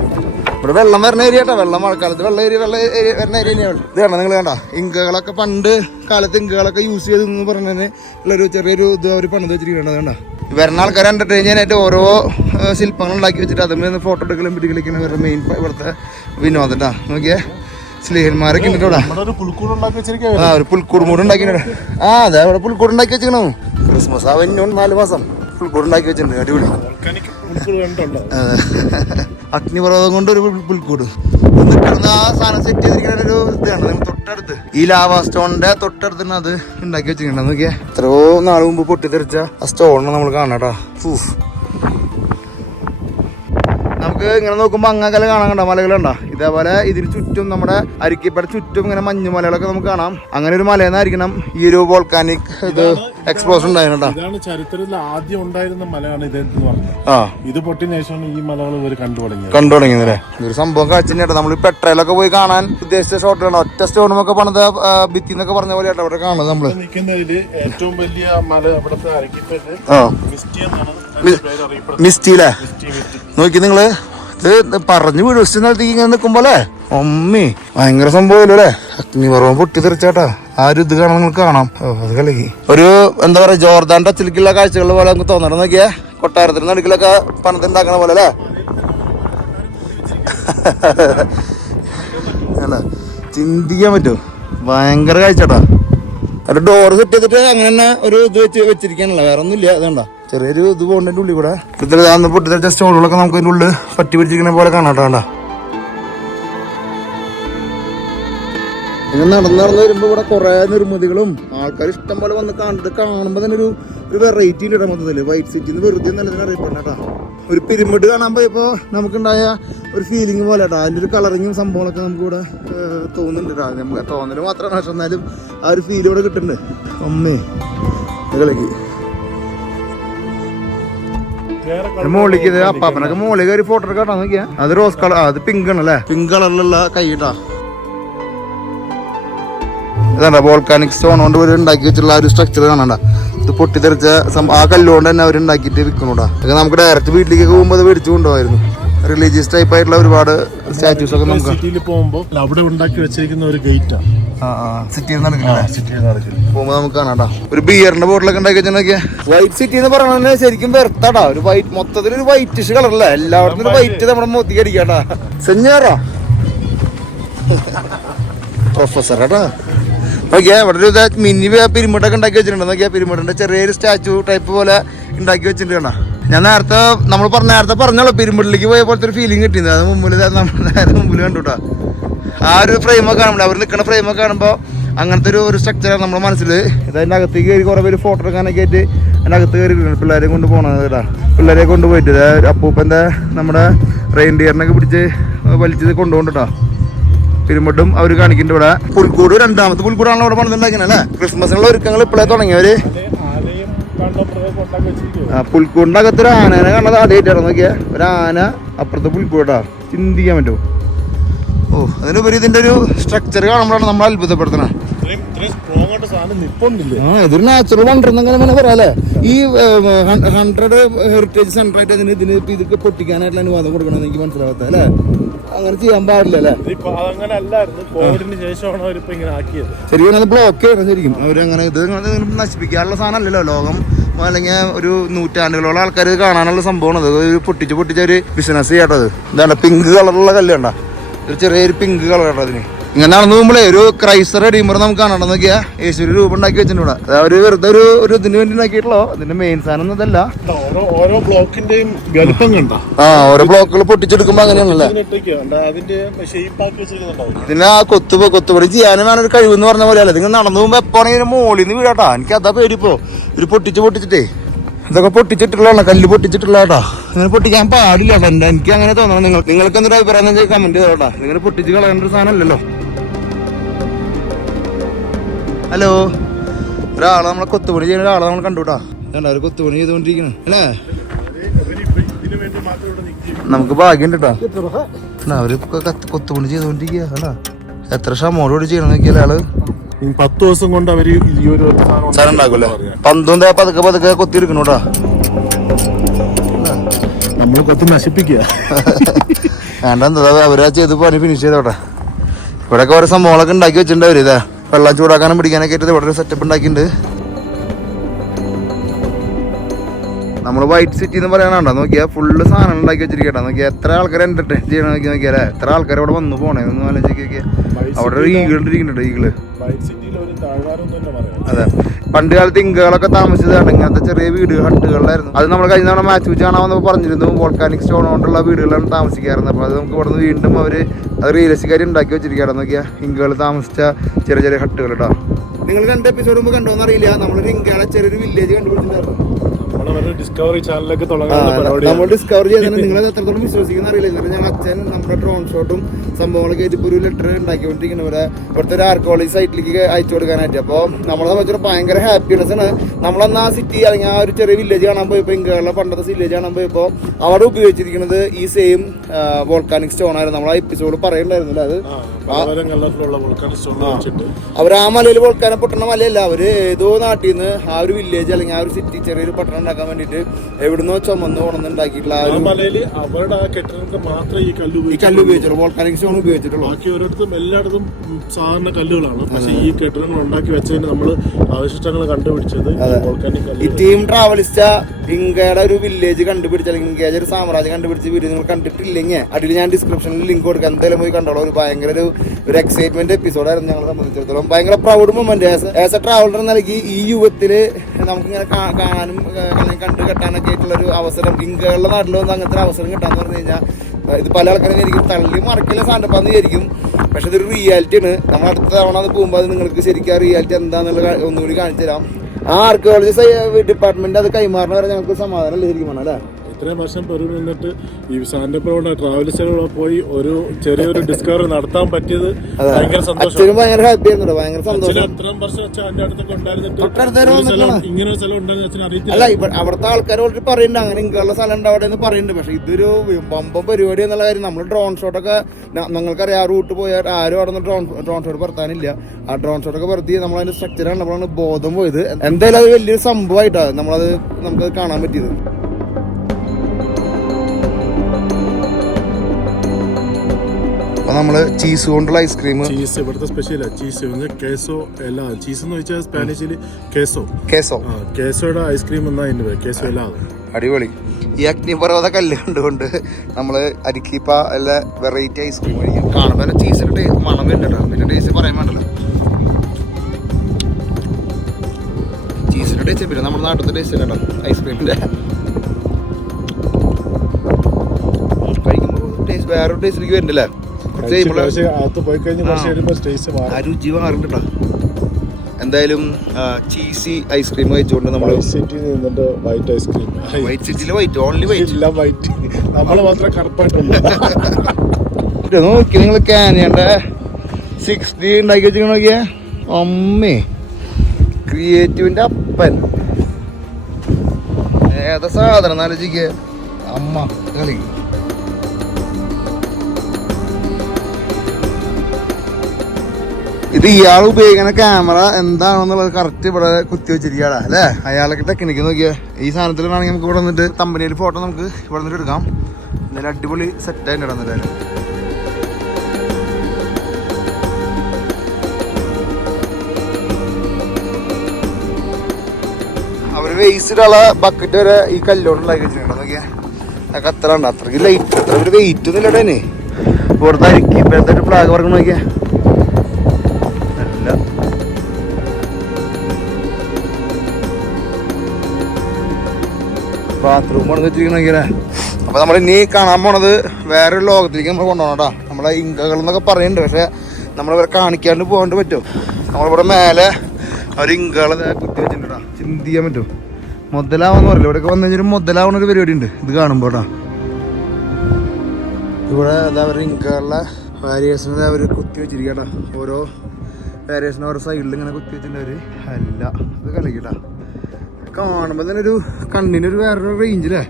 ഇവിടെ വെള്ളം വരുന്ന ഏരിയ കേട്ടോ. വെള്ളം മഴക്കാലത്ത് വെള്ളം വരുന്ന ഏരിയ തന്നെയാണ്. ഇത് കണ്ട നിങ്ങൾ കണ്ട ഇങ്കകളൊക്കെ പണ്ട് കാലത്ത് ഇങ്കകളൊക്കെ യൂസ് ചെയ്തെന്ന് പറഞ്ഞതിന് ഉള്ളൊരു ചെറിയൊരു ഇത് അവർ പണിത് വെച്ചിരിക്കുന്നത് കണ്ട. വരുന്ന ആൾക്കാരെ എൻ്റർടൈൻ ചെയ്യാനായിട്ട് ഓരോ ശില്പങ്ങൾ ഉണ്ടാക്കി വെച്ചിട്ട് അതിൽ നിന്ന് ഫോട്ടോ എടുക്കലും പിടിക്കലൊക്കെയാണ് ഇവരുടെ മെയിൻ ഇവിടുത്തെ വിനോദം കേട്ടോ. നോക്കിയേ സ്ലീഹന്മാരൊക്കെ ഉണ്ട് ഇവിടെ. ആ ഒരു പുൽക്കൂട് മൂട് ഉണ്ടാക്കിയിട്ടുണ്ട്. അതെ അവിടെ പുൽക്കൂട് ഉണ്ടാക്കി വെച്ചിരിക്കണു. ക്രിസ്മസ് അവന് 4 മാസം പുൽക്കൂട് ഉണ്ടാക്കി വെച്ചിട്ടുണ്ട്. അടിപൊളി അഗ്നിപർവ്വതം കൊണ്ട് ഒരു പുൽക്കൂട് നിൽക്കുന്ന ആ സാധനം സെറ്റ് ചെയ്തിരിക്കുന്ന ഒരു ഇതാണ്. തൊട്ടടുത്ത് ഈ ലാവാ സ്റ്റോണിന്റെ തൊട്ടടുത്ത് അത് ഉണ്ടാക്കി വെച്ചിട്ടുണ്ട്. നോക്കിയാ എത്രയോ നാൾ മുമ്പ് പൊട്ടിത്തെറിച്ച ആ സ്റ്റോണിനെ നമ്മൾ കാണാട്ടാ. നമുക്ക് ഇങ്ങനെ നോക്കുമ്പോൾ അങ്ങകല കാണാൻ കണ്ട മലകളുണ്ടോ. ഇതേപോലെ ഇതിന് ചുറ്റും നമ്മുടെ അരിക്കപ്പയുടെ ചുറ്റും ഇങ്ങനെ മഞ്ഞുമലകളൊക്കെ നമുക്ക് കാണാം. അങ്ങനെ ഒരു മലയെന്നായിരിക്കണം ഈ ഒരു വോൾക്കാനിക് ഇത് എക്സ്പ്ലോഷൻ ഉണ്ടായിരുന്നു. ഇതാണ് ചരിത്രത്തിൽ ആദ്യം ഉണ്ടായിരുന്ന മലയാണ് ഇത്. ഇത് പൊട്ടിയ ശേഷമാണ് ഈ മലകൾ ഇവർ കണ്ടു തുടങ്ങിയതല്ലേ. ഇതൊരു സംഭവം കാഴ്ച നമ്മൾ പെട്രോളൊക്കെ പോയി കാണാൻ ഉദ്ദേശിച്ച ഷോട്ടുകളാണ്. ഒറ്റ സ്റ്റോണുമൊക്കെ പണിത ഭിത്തി എന്നൊക്കെ പറഞ്ഞ പോലെ അവിടെ കാണുന്നത്. നമ്മള് നിൽക്കുന്നതില് ഏറ്റവും വലിയ മല ഇവിടുത്തെ അരിക്കപ്പേര് മിസ്റ്റിയിലെ നോക്കി നിങ്ങള് ഇത് പറഞ്ഞു വീട് സ്ഥലത്തേക്ക് ഇങ്ങനെ നിൽക്കുമ്പോല്ലേ അമ്മി ഭയങ്കര സംഭവമല്ലോ അല്ലേ. അഗ്നിപർവ്വം പൊട്ടിത്തെറിച്ചാട്ടാ. ആ ഒരു ഇത് കാണാൻ നിങ്ങൾക്ക് കാണാം. അത് കളി ഒരു എന്താ പറയാ ജോർദാൻ ടച്ചിലേക്കുള്ള കാഴ്ചകൾ പോലെ നമുക്ക് തോന്നണം. നോക്കിയാ കൊട്ടാരത്തിന് നടുക്കിലൊക്കെ പണത്തുണ്ടാക്കണ പോലെ അല്ലേ. അല്ല ചിന്തിക്കാൻ പറ്റും. ഭയങ്കര കാഴ്ചട്ടാ. ഒരു ഡോർ സെറ്റ് ചെയ്തിട്ട് അങ്ങനെ തന്നെ ഒരു ഇത് വെച്ചിരിക്കാനല്ല, വേറെ ഒന്നും ഇല്ല. അതുകൊണ്ട ചെറിയൊരു ഇത് പോകേണ്ട ഉള്ളിൽ കൂടെ പൊട്ടിത്തെറിച്ച സ്റ്റോളുകളൊക്കെ നമുക്ക് അതിൻ്റെ ഉള്ളിൽ പറ്റി പിടിച്ചിരിക്കുന്ന പോലെ കാണാട്ടോ. വേണ്ട ഇങ്ങനെ നടന്ന് വരുമ്പോൾ ഇവിടെ കുറെ നിർമ്മിതികളും ആൾക്കാർ ഇഷ്ടം പോലെ വന്ന് കാണുമ്പോൾ തന്നെ ഒരു വെറൈറ്റി ഇല്ല മൊത്തത്തില്. വൈറ്റ് സിറ്റിന്ന് വെറുതെ നല്ലതിന് അറിയപ്പെടണം കേട്ടോ. ഒരു പിരമിഡ് കാണാൻ പോയപ്പോൾ നമുക്കുണ്ടായ ഒരു ഫീലിംഗ് പോലെ കേട്ടോ. അതിൻ്റെ ഒരു കളറിങ്ങും സംഭവങ്ങളൊക്കെ നമുക്കിവിടെ തോന്നുന്നുണ്ട് കേട്ടോ. നമുക്ക് തോന്നല് മാത്രമാണ്, പക്ഷെ എന്നാലും ആ ഒരു ഫീൽ ഇവിടെ കിട്ടുന്നുണ്ട്. അമ്മേ കളിക്ക് മോളിക്ക് ഇത് അപ്പാപ്പനൊക്കെ മോളിൽ ഒരു ഫോട്ടോ ഒക്കെ കാണാൻ നോക്കിയാ. അത് റോസ് കളർ, അത് പിങ്ക് ആണ് അല്ലേ. പിങ്ക് കളറിലുള്ള കൈ കേട്ടാ. ഇതാ വോൾക്കാനിക് സ്റ്റോൺ കൊണ്ട് ഇവർ ഉണ്ടാക്കി വെച്ചിട്ടുള്ള ഒരു സ്ട്രക്ചർ കാണണ്ട. ഇത് പൊട്ടിത്തെറിച്ച ആ കല്ലുകൊണ്ട് തന്നെ അവർ ഉണ്ടാക്കിയിട്ട് വിൽക്കണൂടാ. അതൊക്കെ നമുക്ക് ഡയറക്റ്റ് വീട്ടിലേക്ക് പോകുമ്പോൾ അത് മേടിച്ചു കൊണ്ടുപോയിരുന്നു. റിലീജിയസ് ടൈപ്പ് ആയിട്ടുള്ള ഒരുപാട് സ്റ്റാച്യൂസ് ഒക്കെ നമുക്ക് സിറ്റിയിൽ പോകുമ്പോൾ അവിടെ ഉണ്ടാക്കി വെച്ചിരിക്കുന്ന ഒരു ഗേറ്റ് സിറ്റിയിൽ പോകുമ്പോൾ നമുക്ക് കാണാട്ടാ. ഒരു ബിയറിന്റെ ബോട്ടിലൊക്കെ ഉണ്ടാക്കി വെച്ചാൽ വൈറ്റ് സിറ്റി എന്ന് പറഞ്ഞാൽ ശരിക്കും വെറുത്താടാ. ഒരു വൈറ്റ് മൊത്തത്തിൽ ഒരു വൈറ്റിഷ് കളറല്ലേ. എല്ലായിടത്തും ഒരു വൈറ്റ് നമ്മുടെ മോത്തിക്ക് അടിക്കാട്ടാ. സെഞ്ഞാറാ പ്രൊഫസർ കേട്ടാ. നോക്കിയാ ഇവിടെ ഒരു മിനി പിരമിഡൊക്കെ ഉണ്ടാക്കി വെച്ചിട്ടുണ്ട്. നോക്കിയാ പിരമിഡിന്റെ ചെറിയൊരു സ്റ്റാച്ചു ടൈപ്പ് പോലെ ഉണ്ടാക്കി വെച്ചിട്ടുണ്ട് കേട്ടാ. ഞാൻ നേരത്തെ പറഞ്ഞോളൂ പിരമിഡിലേക്ക് പോയ പോലത്തെ ഒരു ഫീലിംഗ് കിട്ടിയത്. അത് മുമ്പിൽ നമ്മുടെ മുമ്പിൽ കണ്ടുട്ടാ. ആ ഒരു ഫ്രെയിമൊക്കെ കാണുമ്പോൾ അവർ നിൽക്കുന്ന ഫ്രെയിമൊക്കെ കാണുമ്പോൾ അങ്ങനത്തെ ഒരു സ്ട്രക്ചറാണ് നമ്മുടെ മനസ്സിൽ. ഇതിൻ്റെ അകത്തേക്ക് കയറി കുറേ പേര് ഫോട്ടോ എടുക്കാനൊക്കെ ആയിട്ട് അതിൻ്റെ അകത്ത് കയറി പിള്ളേരെ കൊണ്ട് പോകണത് കേട്ടാ. പിള്ളേരെ കൊണ്ടുപോയിട്ട് അപ്പൂപ്പൻ്റെ നമ്മുടെ റെയിൻഡിയറിനൊക്കെ പിടിച്ച് വലിച്ചത് കൊണ്ടുപോകണ്ടാ. പിരമിഡും അവർ കാണിക്കുന്നുണ്ട്. ഇവിടെ പുൽക്കൂട് രണ്ടാമത്തെ പുൽക്കൂടാണല്ലോ ഇവിടെ പണിതുണ്ടാക്കുന്നത് അല്ലേ. ക്രിസ്മസിനുള്ള ഒരുക്കങ്ങൾ ഇപ്പോഴേ തുടങ്ങിയവര്. പുൽക്കൂടിന്റെ അകത്തൊരു ആനേനെ കണ്ടത് ആദ്യമായിട്ടാണ്. നോക്കിയാ ഒരു ആന അപ്പുറത്തെ പുൽക്കൂടാ. ചിന്തിക്കാൻ പറ്റുമോ? അതിനുപരി ഇതിന്റെ ഒരു സ്ട്രക്ചർ കാണുമ്പോഴാണ് നമ്മൾ അത്ഭുതപ്പെടുത്തണേ. ഇതൊരു നാച്ചുറൽ വണ്ടർ എന്നങ്ങനെ പറയാല്ലേ. ഈ 100 ഹെറിറ്റേജ് സെന്റർ ആയിട്ട് ഇതിന് ഇതൊക്കെ പൊട്ടിക്കാനായിട്ടുള്ള അനുവാദം കൊടുക്കണമെന്ന് എനിക്ക് മനസ്സിലാവാത്ത അല്ലേ. അങ്ങനെ ചെയ്യാൻ പാടില്ല അല്ലേ. ശരിക്കും അത് ബ്ലോക്ക് ചെയ്യണം. ശരിക്കും അവരങ്ങനെ ഇത് നശിപ്പിക്കാനുള്ള സാധനം അല്ലല്ലോ. ലോകം അല്ലെങ്കിൽ ഒരു നൂറ്റാണ്ടുകളോളം ആൾക്കാർ കാണാനുള്ള സംഭവമാണ്. അത് ഒരു പൊട്ടിച്ച ഒരു ബിസിനസ് ചെയ്യാട്ടത്. ഇതാണ് പിങ്ക് കളറുള്ള കല്ല് കണ്ട. ഒരു ചെറിയൊരു പിങ്ക് കളർ കേട്ടോ അതിന്. ഇങ്ങനെ നടന്നു പോകുമ്പോഴേ ഒരു ക്രൈസ്തർ റെഡീമർ നമുക്ക് കാണണം. നോക്കിയാ യേശുവിന് രൂപം ഉണ്ടാക്കി വെച്ചിട്ടുണ്ട്. അവര് വെറുതെ ഒരു ഇതിന് വേണ്ടി ഉണ്ടാക്കിയിട്ടുള്ളോ. അതിന്റെ മെയിൻ സാധനം ഒന്നതല്ല. ഓരോ ബ്ലോക്കിന്റെയും ഓരോ ബ്ലോക്കുകൾ പൊട്ടിച്ചെടുക്കുമ്പോ അങ്ങനെയാണല്ലേ. ഇതിന് ആ കൊത്തുപടി ചെയ്യാനും വേണം ഒരു കഴിവെന്ന് പറഞ്ഞ പോലെ അല്ലേ. നിങ്ങൾ നടന്നു പോകുമ്പോ എപ്പോഴാണെങ്കിലും മോളിൽ നിന്ന് വീഴാട്ടാ. എനിക്ക് അതാ പേടിപ്പോ ഒരു പൊട്ടിച്ചിട്ടേ ഇതൊക്കെ പൊട്ടിച്ചിട്ടുള്ളതാണ്, കല്ല് പൊട്ടിച്ചിട്ടുള്ള കേട്ടോ. ഇങ്ങനെ പൊട്ടിക്കാൻ പാടില്ല കേട്ടോ. എനിക്ക് അങ്ങനെ തോന്നണം. നിങ്ങൾക്ക് എന്തൊരു അഭിപ്രായം എന്ന് വെച്ചാൽ കമന്റ് ചെയ്തോട്ടാ. നിങ്ങൾ പൊട്ടിച്ച് കളയേണ്ട ഒരു സാധനമല്ലല്ലോ. ഹലോ, ഒരാളെ നമ്മളെ കൊത്തുപണി ചെയ്യുന്ന ഒരാളെ നമ്മൾ കണ്ടുട്ടാ. അവർ കൊത്തുപണി ചെയ്തുകൊണ്ടിരിക്കണം അല്ലേ. നമുക്ക് ഭാഗ്യം കേട്ടോ. അവര് കൊത്തുപണി ചെയ്തുകൊണ്ടിരിക്കുക കേട്ടാ. എത്ര ക്ഷമോടുകൂടി ചെയ്യണം നോക്കിയാലേ ആള്. 10 ദിവസം കൊണ്ട് അവര് ഈ ഒരു സാധനം ഉണ്ടാക്കൂല്ലേ. പന്തും പതുക്കെ പതുക്കെ കൊത്തിയെടുക്കണോട്ടാ. നമ്മള് കൊത്തി നശിപ്പിക്കുക. വേണ്ട, എന്താ അവരാ ചെയ്ത് പണി ഫിനിഷ് ചെയ്തോട്ടെ. ഇവിടെയൊക്കെ ഓരോ സംഭവങ്ങളൊക്കെ ഉണ്ടാക്കി വെച്ചിട്ടുണ്ട് അവര്. ഇതാ വെള്ളം ചൂടാക്കാനും പിടിക്കാനൊക്കെ ആയിട്ട് ഇവിടെ ഒരു സെറ്റപ്പ് ഉണ്ടാക്കിയിട്ടുണ്ട്. നമ്മള് വൈറ്റ് സിറ്റി എന്ന് പറയാനുണ്ടോ നോക്കിയാൽ ഫുള്ള് സാധനം ഉണ്ടാക്കി വെച്ചിരിക്കട്ടോ. നോക്കിയാൽ എത്ര ആൾക്കാർ എന്റർടൈൻ ചെയ്യണം നോക്കിയാലേ. എത്ര ആൾക്കാർ ഇവിടെ വന്നു പോണേന്ന് ആലോചിക്കുക. അവിടെ ഒരു ഈഗിളിരിക്കുന്നുണ്ട്, ഈഗിള്. അതെ, പണ്ട് കാലത്ത് ഇങ്കകളൊക്കെ താമസിച്ചതാണ് ഇങ്ങനത്തെ ചെറിയ വീട് ഹട്ടുകളിലായിരുന്നു. അത് നമ്മൾ കഴിഞ്ഞ തവണ മാച്ച് വെച്ച് കാണാമെന്ന് പറഞ്ഞിരുന്നു. വോൾക്കാനിക് സ്റ്റോൺ കൊണ്ടുള്ള വീടുകളാണ് താമസിക്കാറുണ്ട്. അപ്പോൾ അത് നമുക്ക് ഇവിടെ വീണ്ടും അവര് അത് റിയലിസ്റ്റിക്കാരി ഉണ്ടാക്കി വെച്ചിരിക്കുകയാണ്. നോക്കിയാൽ ഇങ്കകൾ താമസിച്ച ചെറിയ ചെറിയ ഹട്ടുകൾ കേട്ടോ. നിങ്ങൾ 2 എപ്പിസോഡ് മുമ്പ് കണ്ടോന്ന് അറിയില്ല, നമ്മളൊരു ഇങ്കയുടെ ചെറിയൊരു വില്ലേജ് കണ്ടുപിടിച്ചിട്ടുണ്ടായിരുന്നു. ഡിസ്കവറി ചാനലൊക്കെ നമ്മൾ ഡിസ്കവർ ചെയ്താൽ നിങ്ങൾ എത്രത്തോളം വിശ്വസിക്കുന്ന അറിയില്ല. എന്നിട്ട് ഞങ്ങൾ അച്ഛൻ നമ്മുടെ ഡ്രോൺ ഷോട്ടും സംഭവങ്ങളൊക്കെ ഇതിപ്പോൾ ഒരു ലെറ്റർ ഉണ്ടാക്കിക്കൊണ്ടിരിക്കുന്നവരെ ഇവിടുത്തെ ഒരു ആർക്കോളജി സൈറ്റിലേക്ക് അയച്ചു കൊടുക്കാനായിട്ട്. അപ്പോൾ നമ്മളെ സംബന്ധിച്ചൊരു ഭയങ്കര ഹാപ്പിനെസ് ആണ്. നമ്മളന്ന് ആ സിറ്റി അല്ലെങ്കിൽ ആ ഒരു ചെറിയ വില്ലേജ് കാണാൻ പോയപ്പോൾ, ഇങ്കകളുടെ പണ്ടത്തെ വില്ലേജ് കാണാൻ പോയപ്പോൾ അവിടെ ഉപയോഗിച്ചിരിക്കുന്നത് ഈ സെയിം വോൾക്കാനിക് സ്റ്റോൺ ആയിരുന്നു. നമ്മൾ ആ എപ്പിസോഡ് പറയണ്ടായിരുന്നില്ല. അത് അവർ ആ മലയിൽ വോൾക്കാനെ പൊട്ടുന്ന മലയല്ല, അവര് ഏതോ നാട്ടിൽ നിന്ന് ആ ഒരു വില്ലേജ് അല്ലെങ്കിൽ ആ ഒരു സിറ്റി ചെറിയൊരു പട്ടണം ഉണ്ടാക്കാൻ വേണ്ടിട്ട് എവിടുന്നോ ചുമന്ന് കൊണ്ടുണ്ടാക്കിയിട്ടുള്ള ആ ഒരു ഈ കല്ല് ഉപയോഗിച്ചുള്ളൂ, വോൾക്കാനിക് സ്റ്റോൺ ഉപയോഗിച്ചിട്ടുള്ളൂ. ബാക്കി ഓരോരുത്തരും എല്ലായിടത്തും സാധാരണ കല്ലുകളാണ്. പക്ഷെ ഈ കെട്ടിടങ്ങൾ ഉണ്ടാക്കി വെച്ചതിന് നമ്മള് അവശിഷ്ടങ്ങൾ കണ്ടുപിടിച്ചത് വോൾക്കാനിക് കല്ല്. ഈ ടീം ട്രാവലിസ്റ്റ ഇങ്കയുടെ ഒരു വില്ലേജ് കണ്ടുപിടിച്ച അല്ലെങ്കിൽ ഇങ്കയുടെ ഒരു സാമ്രാജ്യം കണ്ടുപിടിച്ച വീഡിയോ നിങ്ങൾ കണ്ടിട്ടില്ലെങ്കിൽ അടിയിൽ ഞാൻ ഡിസ്ക്രിപ്ഷനിൽ ലിങ്ക് കൊടുക്കാം. എന്തായാലും പോയി കണ്ടോളൂ. ഒരു ഭയങ്കര ഒരു എക്സൈറ്റ്മെന്റ് എപ്പിസോഡായിരുന്നു ഞങ്ങളെ സംബന്ധിച്ചിടത്തോളം. ഭയങ്കര proud moment as A traveller നൽകി ഈ യുഗത്തില് നമുക്കിങ്ങനെ കാണാനും കണ്ടു കെട്ടാനൊക്കെ ആയിട്ടുള്ള ഒരു അവസരം ഇങ്കകളുടെ നാട്ടിൽ വന്ന് അങ്ങനത്തെ ഒരു അവസരം കിട്ടാന്ന് പറഞ്ഞു കഴിഞ്ഞാൽ ഇത് പല ആൾക്കാരും വിചാരിക്കും തള്ളി മറക്കില്ല സാധനപ്പാന്ന് വിചാരിക്കും. പക്ഷെ ഇതൊരു റിയാലിറ്റി ആണ്. നമ്മൾ അടുത്ത തവണ അത് പോകുമ്പോൾ അത് നിങ്ങൾക്ക് ശരിക്കും ആ റിയാലിറ്റി എന്താന്നുള്ള ഒന്നുകൂടി കാണിച്ചു തരാം. ആ ആർക്കിയോളജി ഡിപ്പാർട്ട്മെന്റ് അത് കൈമാറുന്ന വരെ ഞങ്ങൾക്ക് സമാധാനം ലഭിക്കുമാണ് അല്ലേ. ഇത്രയും വർഷം പെറു നിന്നിട്ട് ഈ സാന്റോപ്രോയുടെ ട്രാവൽസുകളിൽ പോയി ഒരു ചെറിയൊരു ഡിസ്കവറി നടത്താൻ പറ്റിയത് ഭയങ്കര സന്തോഷം. ഭയങ്കര ഹാപ്പി ആയിരുന്നു, ഭയങ്കര സന്തോഷം. അത്രയും വർഷം അച്ഛൻ്റെ അടുത്തൊക്കെ ഉണ്ടായിരുന്നിട്ട് ഇങ്ങനെ ഒരു സ്ഥലം ഉണ്ടായിരുന്നു അച്ഛൻ അറിയില്ല. അല്ല, അവിടുത്തെ ആൾക്കാർ ഓൾറെഡി പറയുന്നുണ്ട് അങ്ങനെ ഇങ്ങനെയുള്ള സ്ഥലം ഉണ്ട് അവിടെ എന്ന് പറയുന്നുണ്ട്. പക്ഷെ ഇതൊരു ബമ്പം പരിപാടി എന്നുള്ള കാര്യം. നമ്മൾ ഡ്രോൺ ഷോട്ടൊക്കെ നിങ്ങൾക്കറിയാം, ആ റൂട്ട് പോയാൽ ആരും അവിടെ നിന്ന് ഡ്രോൺ ഷോട്ട് പറത്താനില്ല. ആ ഡ്രോൺ ഷോട്ടൊക്കെ പറത്തി നമ്മളതിന്റെ സ്ട്രക്ചറാണ് നമ്മളാണ് ബോധം പോയത്. എന്തായാലും അത് വലിയൊരു സംഭവമായിട്ടാണ് നമുക്കത് കാണാൻ പറ്റിയത്. അപ്പൊ നമ്മള് ചീസ് കൊണ്ടുള്ള ഐസ്ക്രീം, ചീസ് ഇവിടുത്തെ സ്പെഷ്യലാ. ചീസ് കേസോ എല്ലാം. ചീസ് എന്ന് വെച്ചാൽ സ്പാനിഷില് കേസോ കേസോയുടെ ഐസ്ക്രീം എന്നാ അതിന്റെ പേര്. കേസോ എല്ലാം അടിപൊളി. ഈ അഗ്നിപർവ്വത കല്ല് കണ്ടുകൊണ്ട് നമ്മള് അരിക്കിപ്പ എല്ലാ വെറൈറ്റി ഐസ്ക്രീം കഴിക്കും. കാണുമ്പോൾ ചീസിന്റെ മണം വരുന്നുണ്ടോ, പിന്നെ ടേസ്റ്റ് പറയാൻ വേണ്ടല്ലോ. ചീസിന്റെ ടേസ്റ്റ് പിന്നെ നമ്മുടെ നാട്ടിലത്തെ ടേസ്റ്റ് കേട്ടോ ഐസ്ക്രീമിന്റെ. കഴിക്കുമ്പോൾ ടേസ്റ്റ് വേറൊരു ടേസ്റ്റിലേക്ക് വരുന്നില്ല. രുചി മാറുന്നുണ്ടോ. എന്തായാലും ചീസി ഐസ്ക്രീം കഴിച്ചുകൊണ്ട് നമ്മൾ വൈറ്റ് ഐസ്ക്രീം, വൈറ്റ് സിറ്റിയിലെ വൈറ്റ്, ഓൺലി വൈറ്റ്. നമ്മള് മാത്രം കറുപ്പായിട്ടില്ല. നോക്കി നിങ്ങൾ കാനിയന്റെ 60 ഉണ്ടാക്കി വെച്ചിട്ട് നോക്കിയേ. അമ്മേ, ക്രിയേറ്റീവിന്റെ അപ്പൻ. ഏതാ സാധനം ആലോചിക്കുക. അമ്മ കളി. ഇത് ഇയാൾ ഉപയോഗിക്കുന്ന ക്യാമറ എന്താണെന്നുള്ളത് കറക്റ്റ് ഇവിടെ കുത്തി വെച്ചിരിക്കുകയാണ് അല്ലേ. അയാളൊക്കെ ടെക്നിക്ക് നോക്കിയാ. ഈ സാധനത്തിലാണെങ്കിൽ നമുക്ക് ഇവിടെ വന്നിട്ട് കമ്പനിയിൽ ഫോട്ടോ നമുക്ക് ഇവിടെ വന്നിട്ട് എടുക്കാം. എന്തായാലും അടിപൊളി സെറ്റായിട്ട് ഇടുന്നില്ല. അവര് വേസ്റ്റിലുള്ള ബക്കറ്റ് വരെ ഈ കല്ലോണ്ട് ഉണ്ടാക്കി വെച്ചിട്ടുണ്ടോ നോക്കിയാ. അതൊക്കെ അത്ര ഉണ്ട്. അത്രയ്ക്ക് ലൈറ്റ്, അത്ര ഒരു വെയിറ്റ് ഒന്നും ഇല്ലടേ. തന്നെ ഇവിടുത്തെ അരിക്കി ഇപ്പോഴത്തെ ഒരു ഫ്ലാഗ് പറക്കണം നോക്കിയാ. ബാത്റൂം ആണ് വെച്ചിരിക്കണേ. അപ്പൊ നമ്മൾ ഇനി കാണാൻ പോണത് വേറൊരു ലോകത്തിലേക്ക് നമ്മൾ കൊണ്ടുപോകണം കേട്ടോ. നമ്മളെ ഇങ്കകൾ എന്നൊക്കെ പറയുന്നുണ്ട്, പക്ഷെ നമ്മളിവരെ കാണിക്കാണ്ട് പോകാണ്ട് പറ്റും. നമ്മളിവിടെ മേലെ ഒരു ഇങ്കകളെ കുത്തി വെച്ചിട്ടുണ്ടാ. ചിന്തിക്കാൻ പറ്റും. മുതലാവെന്ന് പറയില്ല. ഇവിടെയൊക്കെ വന്നു കഴിഞ്ഞാൽ മുതലാവുന്ന ഒരു പരിപാടി ഉണ്ട് ഇത് കാണുമ്പോൾ കേട്ടോ. ഇവിടെ എന്താ പറയുക ഇങ്ങനെയുള്ള വാരിയേഴ്സിന് അവർ കുത്തി വെച്ചിരിക്കട്ടാ. ഓരോ വാരിയേഴ്സിന് ഓരോ സൈഡിൽ ഇങ്ങനെ കുത്തി വെച്ചിട്ടുണ്ട് അവർ. അല്ല ഇത് കളിക്കട്ടാ. കാണുമ്പോൾ തന്നെ ഒരു കണ്ണിനൊരു വേറൊരു റേഞ്ചില്ലേ,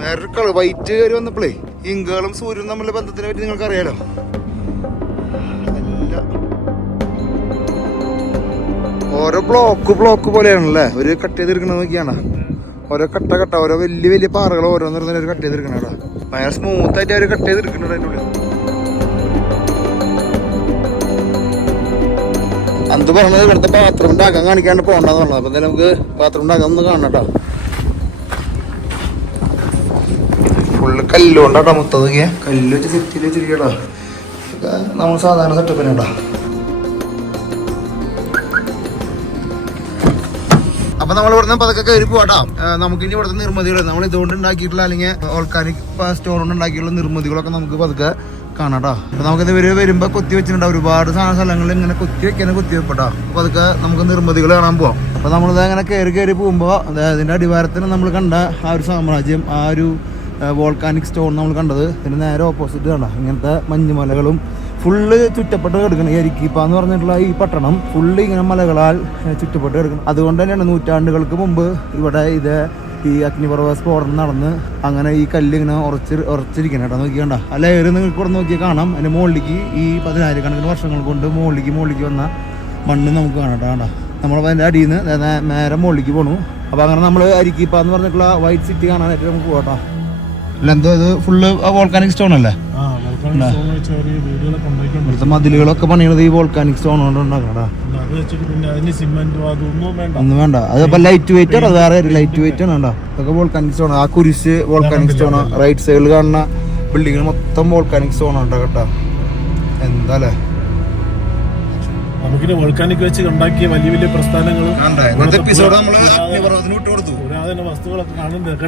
വേറൊരു കളർ വൈറ്റ് കയറി വന്നപ്പോഴേ ഇങ്കുകളും സൂര്യനും തമ്മിലുള്ള ബന്ധത്തിനെ പറ്റി നിങ്ങൾക്ക് അറിയാലോ. ഓരോ ബ്ലോക്ക് പോലെയാണല്ലേ ഒരു കട്ട് ചെയ്തെടുക്കണത് നോക്കിയാണ്. ഓരോ കട്ട ഓരോ വലിയ പാറകൾ ഓരോന്നിരുന്ന ഒരു കട്ട് ചെയ്തെടുക്കണേടാ. ഭയങ്കര സ്മൂത്ത് ആയിട്ട് അവർ കട്ട് ചെയ്തെടുക്കണത് അതിൻ്റെ ഉള്ളിൽ. അന്ത് പറഞ്ഞത് ഇവിടുത്തെ ബാത്റൂം ഉണ്ടാക്കാൻ കാണിക്കാണ്ട് പോകണ്ടെന്ന് പറഞ്ഞത്. അപ്പൊ എന്തായാലും നമുക്ക് ബാത്റൂം ഉണ്ടാക്കാൻ ഒന്ന് കാണട്ടോ. ഫുള്ള് കല്ലുകൊണ്ടാട്ടോ മുത്തതൊക്കെ, കല്ല് വെച്ച് സെറ്റിൽ വെച്ചിരിക്കട്ടോ. നമ്മൾ സാധാരണ സെറ്റപ്പിനാട്ടോ. അപ്പൊ നമ്മൾ ഇവിടുന്ന് പതൊക്കെ കയറി പോവാട്ടോ. നമുക്ക് ഇനി ഇവിടുത്തെ നിർമ്മിതികൾ നമ്മൾ ഇതുകൊണ്ട് ഉണ്ടാക്കിയിട്ടുള്ള അല്ലെങ്കിൽ ഓൾക്കാനിക് സ്റ്റോൺ കൊണ്ട് ഉണ്ടാക്കിയിട്ടുള്ള നിർമ്മിതികളൊക്കെ നമുക്ക് പതുക്കെ കാണാട്ടോ. അപ്പൊ നമുക്കിത് വരുമ്പോ കൊത്തി വെച്ചിട്ടുണ്ടാവും ഒരുപാട് സ്ഥലങ്ങളിൽ ഇങ്ങനെ കൊത്തി വെക്കപ്പെട്ടോ. അപ്പൊ അതൊക്കെ നമുക്ക് നിർമ്മിതികൾ കാണാൻ പോവാം. അപ്പൊ നമ്മളിത് അങ്ങനെ കയറി പോകുമ്പോ അതിന്റെ അടിവാരത്തിന് നമ്മൾ കണ്ട ആ ഒരു സാമ്രാജ്യം, ആ ഒരു വോൾക്കാനിക് സ്റ്റോൺ നമ്മൾ കണ്ടത് ഇതിന് നേരെ ഓപ്പോസിറ്റ് കണ്ട ഇങ്ങനത്തെ മഞ്ഞുമലകളും ഫുള്ള് ചുറ്റപ്പെട്ട് കിടക്കണം. എരിക്കിപ്പ എന്ന് പറഞ്ഞിട്ടുള്ള ഈ പട്ടണം ഫുള്ള് ഇങ്ങനെ മലകളാൽ ചുറ്റപ്പെട്ട് കിടക്കണം. അതുകൊണ്ട് തന്നെയാണ് നൂറ്റാണ്ടുകൾക്ക് മുമ്പ് ഇവിടെ ഈ അഗ്നിപർവ്വത സ്ഫോടനം നടന്ന് അങ്ങനെ ഈ കല്ല് ഇങ്ങനെ ഉറച്ചിരിക്കണം കേട്ടോ. നോക്കിക്കണ്ട ആ ലെയർ നിങ്ങൾക്ക് ഇവിടെ നോക്കിയാൽ കാണാം. അതിൻ്റെ മുകളിലേക്ക് ഈ 10,000 വർഷങ്ങൾ കൊണ്ട് മുകളിലേക്ക് വന്ന മണ്ണ് നമുക്ക് കാണാം കേട്ടോ. നമ്മളതിൻ്റെ അടിയിൽ നിന്ന് നേരെ മുകളിലേക്ക് പോണു. അപ്പോൾ അങ്ങനെ നമ്മൾ അരിക്കിപ്പ എന്ന് പറഞ്ഞിട്ടുള്ള വൈറ്റ് സിറ്റി കാണാനായിട്ട് നമുക്ക് പോകട്ടോ. അല്ല എന്തോ ഇത് ഫുള്ള് വോൾക്കാനിക് സ്റ്റോൺ അല്ലേ? ഇവിടുത്തെ മതിലുകളൊക്കെ പണിയണത് ഈ വോൾക്കാനിക് സ്റ്റോൺ കൊണ്ട് ഉണ്ടാക്കണടാ. ഒന്നും വേണ്ട. അതപ്പോ ലൈറ്റ് വെയിറ്റ് ആണ്, വേറെ ലൈറ്റ് വെയിറ്റ് ആണ് കേട്ടോ. അതൊക്കെ വോൾക്കാനിക് സ്റ്റോൺ. ആ കുരിശ് വോൾക്കാനിക് സ്റ്റോൺ, റൈറ്റ് സൈഡിൽ കാണുന്ന ബിൽഡിംഗ് മൊത്തം വോൾക്കാനിക് സ്റ്റോൺ ആണ് കേട്ടോ. എന്താ അല്ലേ നമുക്കിനി വോൾക്കാനിക് വെച്ച് ഉണ്ടാക്കിയ വലിയ പ്രസ്ഥാനങ്ങളും വസ്തുക്കളൊക്കെ കാണുന്നതൊക്കെ.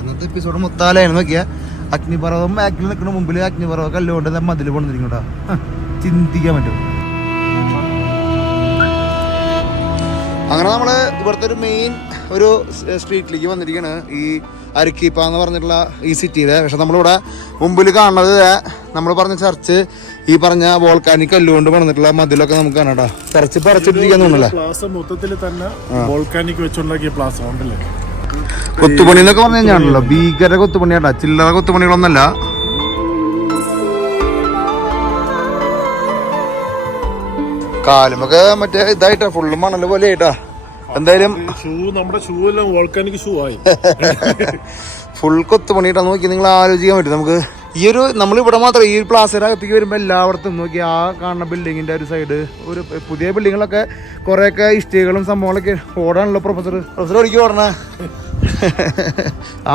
ഇന്നത്തെ എപ്പിസോഡ് മൊത്താലായിരുന്നു നോക്കിയാ. അഗ്നിപർവ്വതം ബാക്കിൽ നിൽക്കുന്ന മുമ്പിൽ അഗ്നിപർവ്വതം കല്ലുകൊണ്ട് മതിൽ കൊണ്ടിരിക്കും കേട്ടോ. ചിന്തിക്കാൻ പറ്റും. അങ്ങനെ നമ്മള് ഇവിടുത്തെ ഒരു മെയിൻ ഒരു സ്ട്രീറ്റിലേക്ക് വന്നിരിക്കുകയാണ്, ഈ അരിക്കിപ്പ എന്ന് പറഞ്ഞിട്ടുള്ള ഈ സിറ്റിയിലെ. പക്ഷെ നമ്മളിവിടെ മുമ്പിൽ കാണുന്നത് നമ്മൾ പറഞ്ഞ ചർച്ച്, ഈ പറഞ്ഞ വോൾക്കാനിക് കല്ലുകൊണ്ട് പണിതിട്ടുള്ള മതിലൊക്കെ നമുക്ക് കാണാം കേട്ടോ. ചർച്ച് പറിച്ചിട്ടിരിക്കാൻ തോന്നുന്നില്ല. മൊത്തത്തിൽ തന്നെ വോൾക്കാനിക് വെച്ചുണ്ടാക്കിയ പ്ലാസ ഉണ്ടല്ലേ. കൊത്തുപണി എന്നൊക്കെ പറഞ്ഞു കഴിഞ്ഞാണല്ലോ ഭീകര കൊത്തുപണിയാട്ടാ, ചില്ലറ കൊത്തുപണികളൊന്നല്ല. കാലുമൊക്കെ മറ്റേ ഇതായിട്ടാ, ഫുള്ള് മണല് പോലെ ആയിട്ടാ. എന്തായാലും നമ്മുടെ ഷൂ എല്ലാം വോൾക്കാനിക് ഷൂ ആയി. ഫുൾ കൊത്തുപണിയിട്ടാ. നോക്കി നിങ്ങൾ ആലോചിക്കാൻ പറ്റും. നമുക്ക് ഈ ഒരു നമ്മളിവിടെ മാത്രം ഈ പ്ലാസയുടെ അകത്തേക്ക് വരുമ്പോൾ എല്ലായിടത്തും നോക്കി ആ കാണുന്ന ബിൽഡിങ്ങിന്റെ ഒരു സൈഡ് ഒരു പുതിയ ബിൽഡിങ്ങുകളൊക്കെ കുറെയൊക്കെ ഇഷ്ടികളും സംഭവങ്ങളൊക്കെ ഓടാണല്ലോ. പ്രൊഫസർ ഒരിക്കൽ ഓടണേ. ആ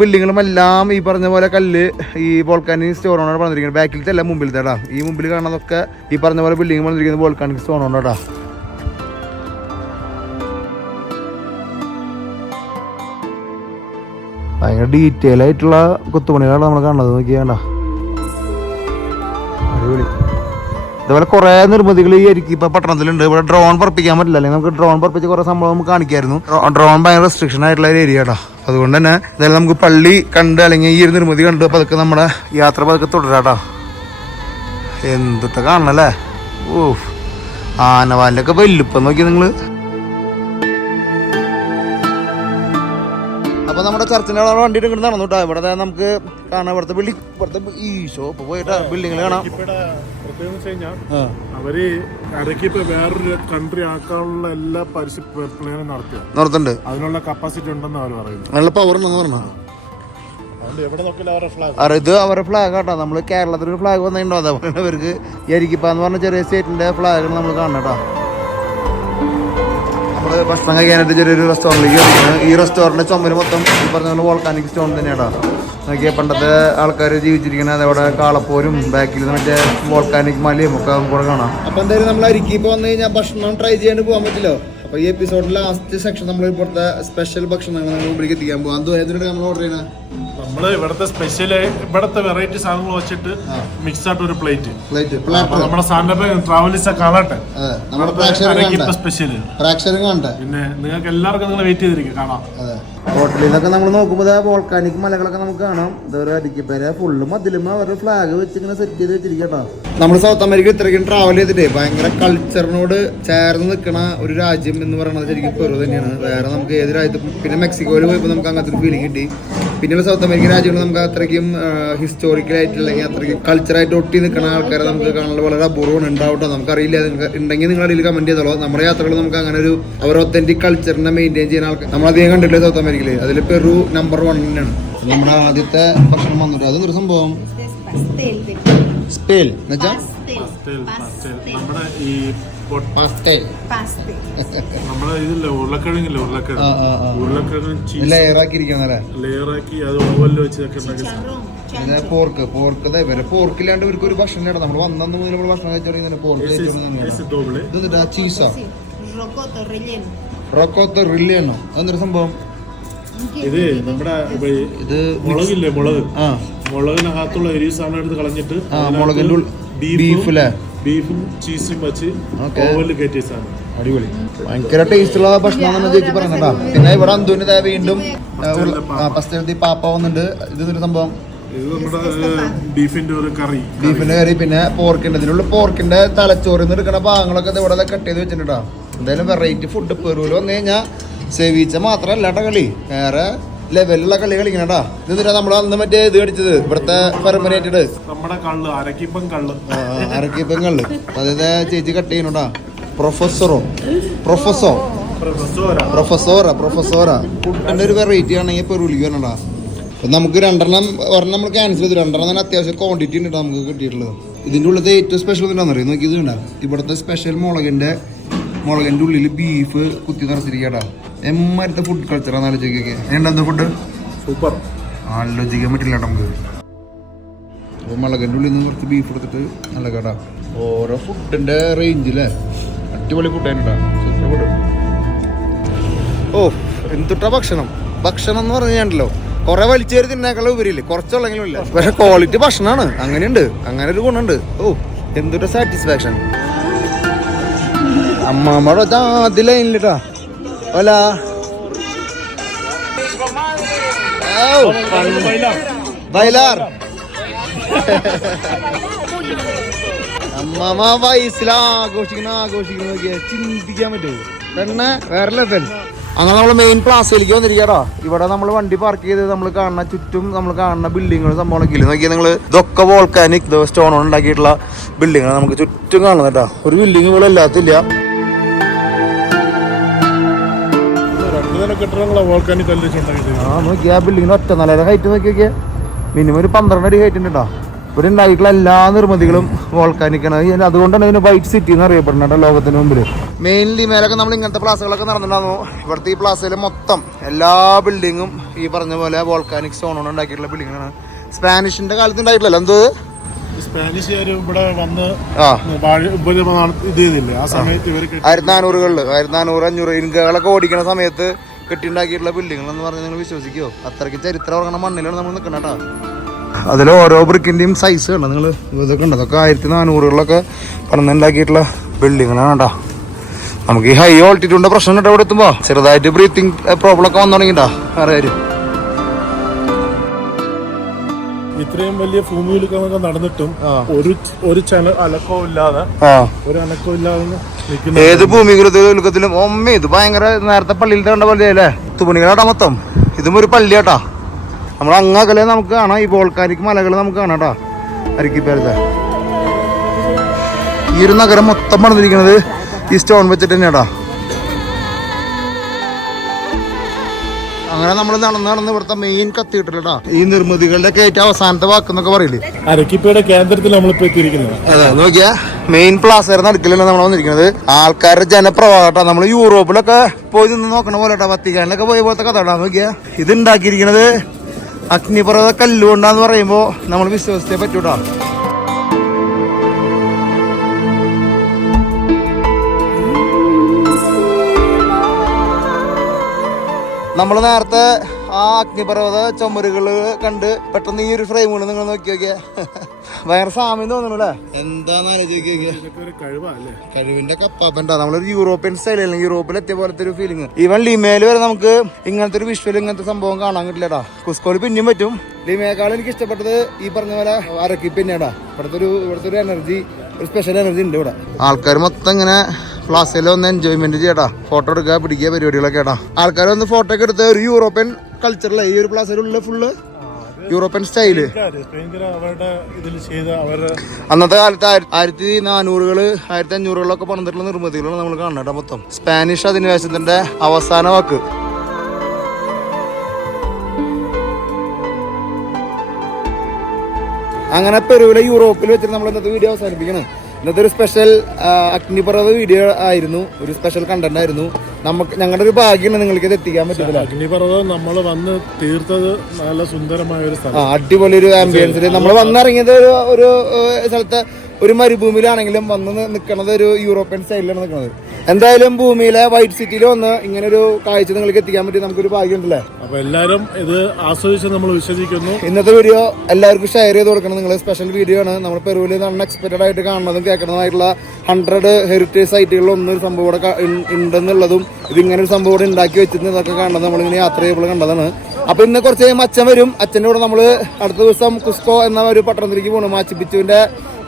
ബിൽഡിങ്ങുകളും എല്ലാം ഈ പറഞ്ഞ പോലെ കല്ല് ഈ വോൾക്കാനിക് സ്റ്റോൺ കൊണ്ടാണ് പണിതിരിക്കുന്നത്. ബാക്കിലത്തെ അല്ല, മുമ്പിലത്തേടാ. ഈ മുമ്പിൽ കാണുന്നതൊക്കെ ഈ പറഞ്ഞ പോലെ ബിൽഡിംഗ് പണിതിരിക്കുന്നത് വോൾക്കാനിക് സ്റ്റോൺ കൊണ്ടാടാ. ഭയങ്കര ഡീറ്റെയിൽ ആയിട്ടുള്ള കൊത്തുപണികളാണ് നമ്മൾ കാണുന്നത്. നോക്കിയാണ്ട അടിപൊളി. ഇതുപോലെ കുറെ നിർമ്മിതികൾ ഈ ഇപ്പൊ പട്ടണത്തിലുണ്ട്. ഇവിടെ ഡ്രോൺ പറപ്പിക്കാൻ പറ്റില്ല, അല്ലെങ്കിൽ നമുക്ക് ഡ്രോൺ പറപ്പിച്ച് കുറെ സംഭവം നമുക്ക് കാണിക്കായിരുന്നു. ഡ്രോൺ ഭയങ്കര റെസ്ട്രിക്ഷൻ ആയിട്ടുള്ള ഒരു ഏരിയ കേട്ടോ. അതുകൊണ്ട് തന്നെ ഇതായാലും നമുക്ക് പള്ളി കണ്ട് അല്ലെങ്കിൽ ഈ ഒരു നിർമ്മിതി കണ്ട് പതുക്കെ നമ്മുടെ യാത്ര പതുക്കെ തുടരാട്ടോ. എന്തൊക്കെ കാണണല്ലേ. ഓ ആനവാലിന്റെ ഒക്കെ വല്ലുപ്പം നോക്കി നിങ്ങള്. അപ്പൊ നമ്മുടെ ചർച്ചിന്റെ അവിടെ വണ്ടിയിട്ട് ഇങ്ങോട്ട് നടന്നു കേട്ടോ. ഇവിടെ നമുക്ക് കാണാം ഇവിടുത്തെ ഈ ഷോപ്പ് പോയിട്ട് ബിൽഡിങ്ങൾ കാണാം. അവര് ഇടയ്ക്ക് വേറൊരു കൺട്രി ആക്കാനുള്ള എല്ലാ പ്ലാനും നടത്തുന്നുണ്ട്. അതിനുള്ള കപ്പാസിറ്റി ഉണ്ടെന്ന് അവർ പറയുന്നു. നല്ല പവർ ഉണ്ടെന്ന് പറഞ്ഞു. ഇത് അവരുടെ ഫ്ലാഗ് ആട്ടോ. നമ്മള് കേരളത്തിലൊരു ഫ്ലാഗ് വന്നിട്ടുണ്ടോ, അതേപോലെ ഇവർക്ക് എരിക്കിപ്പ എന്ന് പറഞ്ഞ ചെറിയ സ്റ്റേറ്റിന്റെ ഫ്ലാഗ് നമ്മൾ കാണണം കേട്ടോ. നമ്മള് ഭക്ഷണം കഴിക്കാനായിട്ട് ചെറിയൊരു റെസ്റ്റോറൻറ്റിലേക്ക് കഴിക്കുന്നത്. ഈ റെസ്റ്റോറൻറ്റ് ചുമര് മൊത്തം ഈ പറഞ്ഞ പോലെ വോൾക്കാനിക് സ്റ്റോൺ തന്നെയാട്ടോ. നോക്കിയാൽ പണ്ടത്തെ ആൾക്കാർ ജീവിച്ചിരിക്കുന്നത് അതവിടെ കാളപ്പോരും ബാക്കിൽ മറ്റേ വോൾക്കാനിക് മലയും ഒക്കെ കൂടെ കാണാം. അപ്പൊ എന്തായാലും നമ്മൾ അരിക്കിപ്പോ വന്നു കഴിഞ്ഞാൽ ഭക്ഷണം ട്രൈ ചെയ്യാണ്ട് പോകാൻ പറ്റില്ലോ. അപ്പൊ ഈ എപ്പിസോഡിൽ ലാസ്റ്റ് സെക്ഷൻ നമ്മൾ ഇപ്പോഴത്തെ സ്പെഷ്യൽ ഭക്ഷണങ്ങൾ നമ്മൾ മുമ്പിലേക്ക് എത്തിക്കാൻ പോകാം. അത് ഏതിനാണ് നമ്മൾ ഓർഡർ ചെയ്യണത്? നമ്മള് ഇവിടുത്തെ സ്പെഷ്യൽ ഇവിടുത്തെ വെറൈറ്റി സാധനങ്ങൾ വെച്ചിട്ട് മിക്സ് ആയിട്ട് ഒരു പ്ലേറ്റ് നമ്മുടെ സാറിന്റെ ട്രാവലിസ്റ്റ് കാണട്ടെ സ്പെഷ്യൽ പിന്നെ നിങ്ങൾക്ക് എല്ലാവർക്കും നിങ്ങൾ വെയിറ്റ് ചെയ്തിരിക്കും കാണാം. ഹോട്ടലിൽ നിന്നൊക്കെ നമ്മൾ നോക്കുമ്പോൾ വോൾക്കാനിക് മലകളൊക്കെ നമുക്ക് കാണാം. ഇതൊരു അരിക്കപ്പേര ഫുള്ള് മതിലുമ അവരുടെ ഫ്ലാഗ് വെച്ച് ഇങ്ങനെ സെറ്റ് ചെയ്ത് വെച്ചിരിക്കട്ടോ. നമ്മൾ സൗത്ത് അമേരിക്ക ഇത്രയ്ക്കും ട്രാവൽ ചെയ്തിട്ടേ ഭയങ്കര കൾച്ചറിനോട് ചേർന്ന് നിൽക്കണ ഒരു രാജ്യം എന്ന് പറയുന്നത് ശരിക്കും പെറു തന്നെയാണ്. വേറെ നമുക്ക് ഏത് രാജ്യത്തും പിന്നെ മെക്സിക്കോയിൽ പോയപ്പോൾ നമുക്ക് അങ്ങനത്തെ ഒരു ഫീലിംഗ് കിട്ടി. പിന്നെയുള്ള സൗത്ത് അമേരിക്കൻ രാജ്യങ്ങൾ നമുക്ക് അത്രയ്ക്കും ഹിസ്റ്റോറിക്കലായിട്ട് അല്ലെങ്കിൽ അത്രയ്ക്കും കൾച്ചറായിട്ട് ഒട്ടി നിൽക്കുന്ന ആൾക്കാരെ നമുക്ക് കാണാനുള്ള വളരെ അപൂർവമാണ്. ഉണ്ടാവട്ടോ, നമുക്കറിയില്ല. ഉണ്ടെങ്കിൽ നിങ്ങൾ അതിൽ കമന്റ് ചെയ്തോളൂ. നമ്മുടെ യാത്രകൾ നമുക്ക് അങ്ങനെ ഒരു അവർ ഒത്തന്റിക് കൾച്ചറിനെ മെയിൻറ്റെയിൻ ചെയ്യുന്ന ആൾക്കാർ നമ്മളധികം കണ്ടിട്ടില്ല സൗത്ത് അമേരിക്കയിൽ. അതിൽ പെറു നമ്പർ 1 തന്നെയാണ്. നമ്മുടെ ആദ്യത്തെ ഭക്ഷണം വന്നിട്ട് അതൊരു സംഭവം സ്പേൽ എന്നുവെച്ചാൽ നമ്മുടെ ഈ നമ്മളെ ഇതില്ല ഉരുളക്കിഴങ്ങില്ല ഉരുളക്കിഴങ്ങ് ലെയറാക്കി അത് ഓവലിൽ വെച്ച് പോർക്കില്ലാണ്ട് ഇവർക്ക് ഒരു ഭക്ഷണം ഇല്ല. നമ്മൾ വന്നു മുതൽ നമ്മൾ ഭക്ഷണം കഴിച്ചോണ്ടിങ്ങനെ പോർക്ക് ചീസോ റൊക്കോത്ത റില്ലിയനോ അതൊരു സംഭവം. ഇത് നമ്മുടെ ഇത് മുളകില്ലേ മുളകിനകത്തുള്ള എരി സാധനം എടുത്ത് കളഞ്ഞിട്ട് മുളകിന്റെ ബീഫും ചീസും വെച്ച് ഓവലിൽ കയറ്റിയ സാധനം. അടിപൊളി, ഭയങ്കര ടേസ്റ്റുള്ള ഭക്ഷണം ചേച്ചി പറഞ്ഞാ. പിന്നെ ഇവിടെ അന്തുവിന് വീണ്ടും പാപ്പ വന്നിട്ടുണ്ട്. ഇതൊരു സംഭവം ബീഫിന്റെ കറി പിന്നെ പോർക്കിന്റെ ഇതിനുള്ള പോർക്കിന്റെ തലച്ചോറിന്ന് എടുക്കുന്ന ഭാഗങ്ങളൊക്കെ ഇവിടെ കട്ട് ചെയ്ത് വെച്ചിട്ടുണ്ടാ. എന്തായാലും വെറൈറ്റി ഫുഡ് പെറുവിൽ വന്നു കഴിഞ്ഞാൽ സേവിച്ച മാത്രല്ല കളി, വേറെ ലെവലിലുള്ള കളി കളിക്കണട്ടാ. ഇത് നമ്മൾ അന്ന് മറ്റേ ഇത് കടിച്ചത് ഇവിടുത്തെ പെർമനേറ്റഡ് നമ്മുടെ കള്ള് അരക്കിപ്പം കള്ള് അതായത് ചേച്ചി കട്ട് ചെയ്യണോട്ടാ. പ്രൊഫസറോ ഫുഡിന്റെ ഒരു വെറൈറ്റി ആണെങ്കിൽ പെറുവിലേക്ക് വരണടാ. നമുക്ക് ഒരെണ്ണം നമ്മൾ ക്യാൻസൽ ചെയ്തു. തന്നെ അത്യാവശ്യം ക്വാണ്ടിറ്റി ഉണ്ട് നമുക്ക് കിട്ടിയിട്ടുള്ളത്. ഇതിൻ്റെ ഉള്ളത് ഏറ്റവും സ്പെഷ്യൽ എന്താണെന്ന് അറിയാം. നോക്കി ഇത് കണ്ട, ഇവിടുത്തെ സ്പെഷ്യൽ മുളകിന്റെ ഉള്ളിൽ ബീഫ് കുത്തി നിറച്ചിരിക്കട്ടാ. എമ്മാരത്തെ ഫുഡ് കൾച്ചറാന്ന് ആലോചിക്കൊക്കെ. എന്താ ഫുഡ് സൂപ്പർ, ആലോചിക്കാൻ പറ്റില്ല നമുക്ക്. അപ്പോൾ മുളകിൻ്റെ ഉള്ളിൽ നിന്ന് കുറച്ച് ബീഫ് എടുത്തിട്ട് നല്ല കേട്ടാ. ഓരോ ഫുഡിന്റെ റേഞ്ചില്ലേ അടിപൊളി ഫുഡ് ആയിട്ടാ, സൂപ്പർ ഫുഡ്. ഓ എന്തുട്ടാ ഭക്ഷണം എന്ന് പറഞ്ഞു കഴിഞ്ഞാണ്ടല്ലോ കുറെ വലിച്ചേരി തിന്നേക്കാൾ ഉപരിയില്ലേ, കുറച്ചുള്ളെങ്കിലും ഇല്ല. പക്ഷെ ക്വാളിറ്റി ഭക്ഷണമാണ്, അങ്ങനെയുണ്ട്, അങ്ങനെ ഒരു ഗുണമുണ്ട്. ഓ എന്തുട്ടാ സാറ്റിസ്ഫാക്ഷൻ. അമ്മാമ്മയുടെ ആദ്യ ലൈനിലിട്ടാ. അല്ല ബൈലാർ അമ്മാമ വയസ്സിൽ ആഘോഷിക്കുന്ന നോക്കിയാ ചിന്തിക്കാൻ പറ്റുമോ പെണ്ണെ, വേറെ ലെവൽ. അങ്ങനെ നമ്മൾ മെയിൻ പ്ലാസയിലേക്ക് വന്നിരിക്കാടാ. ഇവിടെ നമ്മൾ വണ്ടി പാർക്ക് ചെയ്ത് നമ്മൾ കാണുന്ന ചുറ്റും നമ്മൾ കാണുന്ന ബിൽഡിങ്ങുകൾ സംഭവങ്ങളൊക്കെ ഇല്ല. നോക്കിയാൽ നിങ്ങൾ ഇതൊക്കെ വോൾക്കാനിക് സ്റ്റോൺ കൊണ്ട് ഉണ്ടാക്കിയിട്ടുള്ള ബിൽഡിങ്ങാണ് നമുക്ക് ചുറ്റും കാണുന്നത് കേട്ടോ. ഒരു ബിൽഡിംഗ് ഇവിടെ ഇല്ലാത്തില്ല. നോക്കിയാ ബിൽഡിങ്ങിന് ഒറ്റ നിലയുടെ ഹൈറ്റ് നോക്കിയൊക്കെ മിനിമം ഒരു 12 അടി ഹൈറ്റ് ഉണ്ട് കേട്ടോ. ഇവിടെ ഉണ്ടായിട്ടുള്ള എല്ലാ നിർമ്മിതികളും വോൾക്കാനിക്കാണ്. അതുകൊണ്ടാണ് ഇതിന് വൈറ്റ് സിറ്റി എന്ന് അറിയപ്പെടുന്നത് ലോകത്തിന് മുമ്പിൽ. മെയിൻലി മേലൊക്കെ നമ്മൾ ഇങ്ങനത്തെ പ്ലാസകളൊക്കെ നടന്നിട്ടുണ്ടായിരുന്നു. ഇവിടുത്തെ ഈ പ്ലാസയിൽ മൊത്തം എല്ലാ ബിൽഡിങ്ങും ഈ പറഞ്ഞ പോലെ വോൾക്കാനിക് സ്റ്റോൺ കൊണ്ട് ഉണ്ടാക്കിയിട്ടുള്ള ബിൽഡിങ്ങാണ്. സ്പാനിഷിന്റെ കാലത്ത് ഉണ്ടായിട്ടില്ലല്ലോ എന്തോ സ്പാനിഷുകാർ ഇവിടെ വന്ന് ഇത് ചെയ്തില്ലേ ആ സമയത്ത് 1400 500 ഇൻകകളൊക്കെ ഓടിക്കുന്ന സമയത്ത് കെട്ടിണ്ടാക്കിയിട്ടുള്ള ബിൽഡിങ്ങൾ എന്ന് പറഞ്ഞാൽ നിങ്ങൾ വിശ്വസിക്കുമോ? അത്രയ്ക്ക് ചരിത്രം ഉറങ്ങുന്ന മണ്ണിലാണ് നമ്മൾ നിൽക്കുന്നത് കേട്ടോ. അതിൽ ഓരോ ബ്രിക്കിന്റെയും സൈസ് കണ്ടോ നിങ്ങൾ, ഇതൊക്കെ ഉണ്ട്. അതൊക്കെ 1400-കളിലൊക്കെ പറഞ്ഞുണ്ടാക്കിയിട്ടുള്ള ബിൽഡിങ്ങാണ് കേട്ടോ. നമുക്ക് ഈ ഹൈ ഓൾട്ടിറ്റ്യൂഡിന്റെ പ്രശ്നം കേട്ടോ. ഇവിടെ എത്തുമ്പോ ചെറുതായിട്ട് ബ്രീത്തിങ് പ്രോബ്ലം ഒക്കെ വന്നു തുടങ്ങിട്ടാ. വേറെ കാര്യം ഇത്രയും വലിയ ഭൂമിയിലൊക്കെ നടന്നിട്ടും ഒരു അനക്കവും ഇല്ലാതെ ഏത് ഭൂമിയിലും ഒമ്മ ഇത് ഭയങ്കര നേരത്തെ പള്ളിയിൽ കണ്ട പോലെ അല്ലേ തുണികളാട്ടാ മൊത്തം. ഇതും ഒരു പള്ളിയാട്ടാ. നമ്മൾ അങ്ങകലെ നമുക്ക് കാണാം ഈ വോൾക്കാനിക് മലകൾ നമുക്ക് കാണാം കേട്ടാ. അരിക്കിപ്പേരത്തെ ഈ ഒരു നഗരം മൊത്തം പണിതിരിക്കുന്നത് ഈ സ്റ്റോൺ വെച്ചിട്ട് തന്നെയാട്ടാ. അങ്ങനെ നമ്മൾ നടന്ന് ഇവിടുത്തെ മെയിൻ കത്തീഡ്രലാ. ഈ നിർമ്മിതികളുടെ ഏറ്റവും അവസാനത്തെ വാക്കെന്നൊക്കെ പറയില്ലേ, അരക്കിപ്പയുടെ കേന്ദ്രത്തിൽ നമ്മളിപ്പോ എത്തിയിരിക്കുന്നത്. അതെ നോക്കിയാ മെയിൻ പ്ലാസയുടെ നടുക്കിലല്ല നമ്മൾ വന്നിരിക്കുന്നത്. ആൾക്കാരുടെ ജനപ്രവാഹട്ടാ. നമ്മൾ യൂറോപ്പിലൊക്കെ പോയി നിന്ന് നോക്കണ പോലെ കേട്ടോ, വത്തിക്കാനിലൊക്കെ പോയ പോലത്തെ കഥ നോക്കിയാ. ഇത് ഉണ്ടാക്കിയിരിക്കുന്നത് അഗ്നിപർവ്വത കല്ലുകൊണ്ടാന്ന് പറയുമ്പോ നമ്മൾ വിശ്വസിച്ചേ പറ്റൂട്ടാ. നമ്മൾ നേരത്തെ ആ അഗ്നിപർവ്വത ചുമരുകള് കണ്ട് പെട്ടെന്ന് ഈ ഒരു ഫ്രെയിമുകൾ നിങ്ങൾ നോക്കിയൊക്കെ ഭയങ്കര സാമ്യം തോന്നുന്നു അല്ലേ? എന്താന്ന് കഴിവിന്റെ കപ്പാപ്പൻ്റെ നമ്മളൊരു യൂറോപ്യൻ സ്റ്റൈൽ അല്ലെങ്കിൽ യൂറോപ്പിലെത്തിയ പോലത്തെ ഒരു ഫീലിംഗ്. ഈവൻ ലിമേല് വരെ നമുക്ക് ഇങ്ങനത്തെ ഒരു വിഷ്വൽ ഇങ്ങനത്തെ സംഭവം കാണാൻ കിട്ടില്ലടാ. കുസ്കോയിൽ പിന്നെയും പറ്റും. ലിമയേക്കാളും എനിക്ക് ഇഷ്ടപ്പെട്ടത് ഈ പറഞ്ഞ പോലെ അരക്കിപ്പിന്നെടാ. ഇവിടുത്തെ ഒരു എനർജി, ഒരു സ്പെഷ്യൽ എനർജി ഉണ്ട് ഇവിടെ. ആൾക്കാർ മൊത്തം ഇങ്ങനെ പ്ലാസയിൽ ഒന്ന് എൻജോയ്മെന്റ് ചെയ്യട്ടാ, ഫോട്ടോ എടുക്കുക, പിടിക്കുക, പരിപാടികളൊക്കെ കേട്ടാ. ആൾക്കാർ ഒന്ന് ഫോട്ടോ ഒക്കെ എടുത്ത് ഒരു യൂറോപ്യൻ കൾച്ചറിലെ ഈ ഒരു പ്ലാസയിലുള്ള ഫുള്ള് യൂറോപ്യൻ സ്റ്റൈല്. അന്നത്തെ കാലത്ത് 1400 1500 പണിതിട്ടുള്ള നിർമ്മിതികളാണ് നമ്മൾ കാണുന്നത് മൊത്തം. സ്പാനിഷ് അധിനിവേശത്തിന്റെ അവസാന വാക്ക്. അങ്ങനെ പെറുവിലെ യൂറോപ്പിൽ വെച്ചിട്ട് നമ്മൾ ഇന്നത്തെ വീഡിയോ അവസാനിപ്പിക്കണം. ഇന്നത്തെ ഒരു സ്പെഷ്യൽ അഗ്നിപർവ്വത വീഡിയോ ആയിരുന്നു, ഒരു സ്പെഷ്യൽ കണ്ടന്റ് ആയിരുന്നു. ഞങ്ങളുടെ ഒരു ഭാഗ്യമാണ് നിങ്ങൾക്ക് ഇത് എത്തിക്കാൻ പറ്റില്ല. അഗ്നിപർവ്വതം നമ്മൾ വന്ന് തീർത്തത് നല്ല സുന്ദരമായ ഒരു സ്ഥലം, അടിപൊളി ഒരു ആംബിയൻസിൽ നമ്മൾ വന്നിറങ്ങിയത് ഒരു സ്ഥലത്ത് ഒരു മരുഭൂമിയിലാണെങ്കിലും വന്ന് നിൽക്കുന്നത് ഒരു യൂറോപ്യൻ സ്റ്റൈലിലാണ് നിൽക്കുന്നത്. എന്തായാലും ഭൂമിയിലെ വൈറ്റ് സിറ്റിയിൽ വന്ന് ഇങ്ങനെ ഒരു കാഴ്ച നിങ്ങൾക്ക് എത്തിക്കാൻ പറ്റി നമുക്കൊരു ഭാഗ്യമുണ്ടല്ലേ. അപ്പൊ എല്ലാവരും ഇത് ആസ്വദിച്ച് നമ്മൾ വിശ്വസിക്കുന്നു. ഇന്നത്തെ വീഡിയോ എല്ലാവർക്കും ഷെയർ ചെയ്ത് കൊടുക്കണം. നിങ്ങൾ സ്പെഷ്യൽ വീഡിയോ ആണ്. നമ്മൾ പെറുവിൽ അൺഎക്സ്പെക്റ്റഡ് ആയിട്ട് കാണുന്നതും കേൾക്കുന്നതായിട്ടുള്ള 100 ഹെറിറ്റേജ് സൈറ്റുകളിൽ ഒരു സംഭവം ഇവിടെ ഉണ്ടെന്നുള്ളതും ഇതിങ്ങനെ ഒരു സംഭവം ഇവിടെ ഉണ്ടാക്കി വെച്ചിരുന്നതൊക്കെ കാണുന്നത് നമ്മളിങ്ങനെ യാത്ര ചെയ്യുമ്പോൾ കണ്ടതാണ്. അപ്പൊ ഇന്ന് കുറച്ച് കഴിയുമ്പോൾ അച്ഛൻ വരും. അച്ഛൻ്റെ കൂടെ നമ്മൾ അടുത്ത ദിവസം കുസ്കോ എന്ന ഒരു പട്ടണത്തിലേക്ക് പോകണം. മാച്ചുപിച്ചുവിന്റെ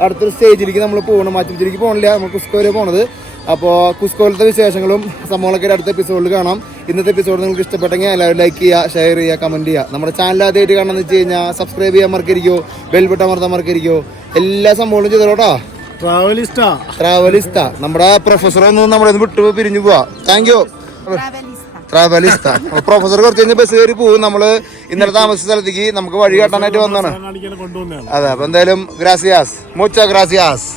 അടുത്തൊരു സ്റ്റേജിലേക്ക് നമ്മൾ പോകണം. മാച്ചുപിച്ചുവിലേക്ക് പോകണില്ല, നമ്മൾ കുസ്കോ വരെ പോണത്. അപ്പോൾ കുസ്കോയിലത്തെ വിശേഷങ്ങളും സംഭവങ്ങളൊക്കെ അടുത്ത എപ്പിസോഡിൽ കാണാം. ഇന്നത്തെ എപ്പിസോഡ് നിങ്ങൾക്ക് ഇഷ്ടപ്പെട്ടെങ്കിൽ എല്ലാവരും ലൈക്ക് ചെയ്യുക, ഷെയർ ചെയ്യുക, കമന്റ് ചെയ്യുക. നമ്മുടെ ചാനൽ ആദ്യമായിട്ട് കാണാന്ന് വെച്ച് കഴിഞ്ഞാൽ സബ്സ്ക്രൈബ് ചെയ്യാൻ മറക്കരിക്കോ, ബെൽ ബട്ടൺ അമർത്താൻ മറക്കരിക്കോ. എല്ലാ സംഭവങ്ങളും ചെയ്തോട്ടോ. ട്രാവലിസ്റ്റ നമ്മുടെ പ്രൊഫസർ ഒന്നും നമ്മുടെ വിട്ടു പിരിഞ്ഞു പോവാ. Thank you. ട്രാവലിസ്റ്റ പ്രൊഫസർ കുറച്ച് കഴിഞ്ഞ് ബസ് കയറി പോകും. നമ്മള് ഇന്നലെ താമസിച്ച സ്ഥലത്തേക്ക് നമുക്ക് വഴി കാട്ടാനായിട്ട് വന്നാണ്. അതെ, അപ്പൊ എന്തായാലും ഗ്രാസിയാസ്, മുച്ചോ ഗ്രാസിയാസ്.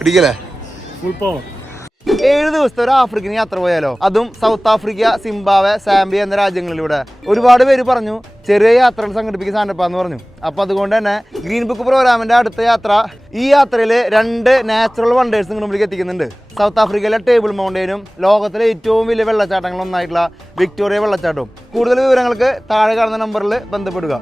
പിടിക്കലേ 7 ദിവസത്തെ ഒരു ആഫ്രിക്കൻ യാത്ര പോയാലോ, അതും സൗത്ത് ആഫ്രിക്ക, സിംബാബ്വെ, സാംബിയ എന്ന രാജ്യങ്ങളിലൂടെ. ഒരുപാട് പേര് പറഞ്ഞു ചെറിയ യാത്രകൾ സംഘടിപ്പിക്കാൻ സാധനപ്പാന്ന് പറഞ്ഞു. അപ്പൊ അതുകൊണ്ട് തന്നെ ഗ്രീൻ ബുക്ക് പ്രോഗ്രാമിന്റെ അടുത്ത യാത്ര, ഈ യാത്രയിൽ 2 നാച്ചുറൽ വണ്ടേഴ്സ് നിങ്ങളുടെ മുമ്പിലേക്ക് എത്തിക്കുന്നുണ്ട്. സൗത്ത് ആഫ്രിക്കയിലെ ടേബിൾ മൗണ്ടനും ലോകത്തിലെ ഏറ്റവും വലിയ വെള്ളച്ചാട്ടങ്ങളൊന്നായിട്ടുള്ള വിക്ടോറിയ വെള്ളച്ചാട്ടവും. കൂടുതൽ വിവരങ്ങൾക്ക് താഴെ കാണുന്ന നമ്പറിൽ ബന്ധപ്പെടുക.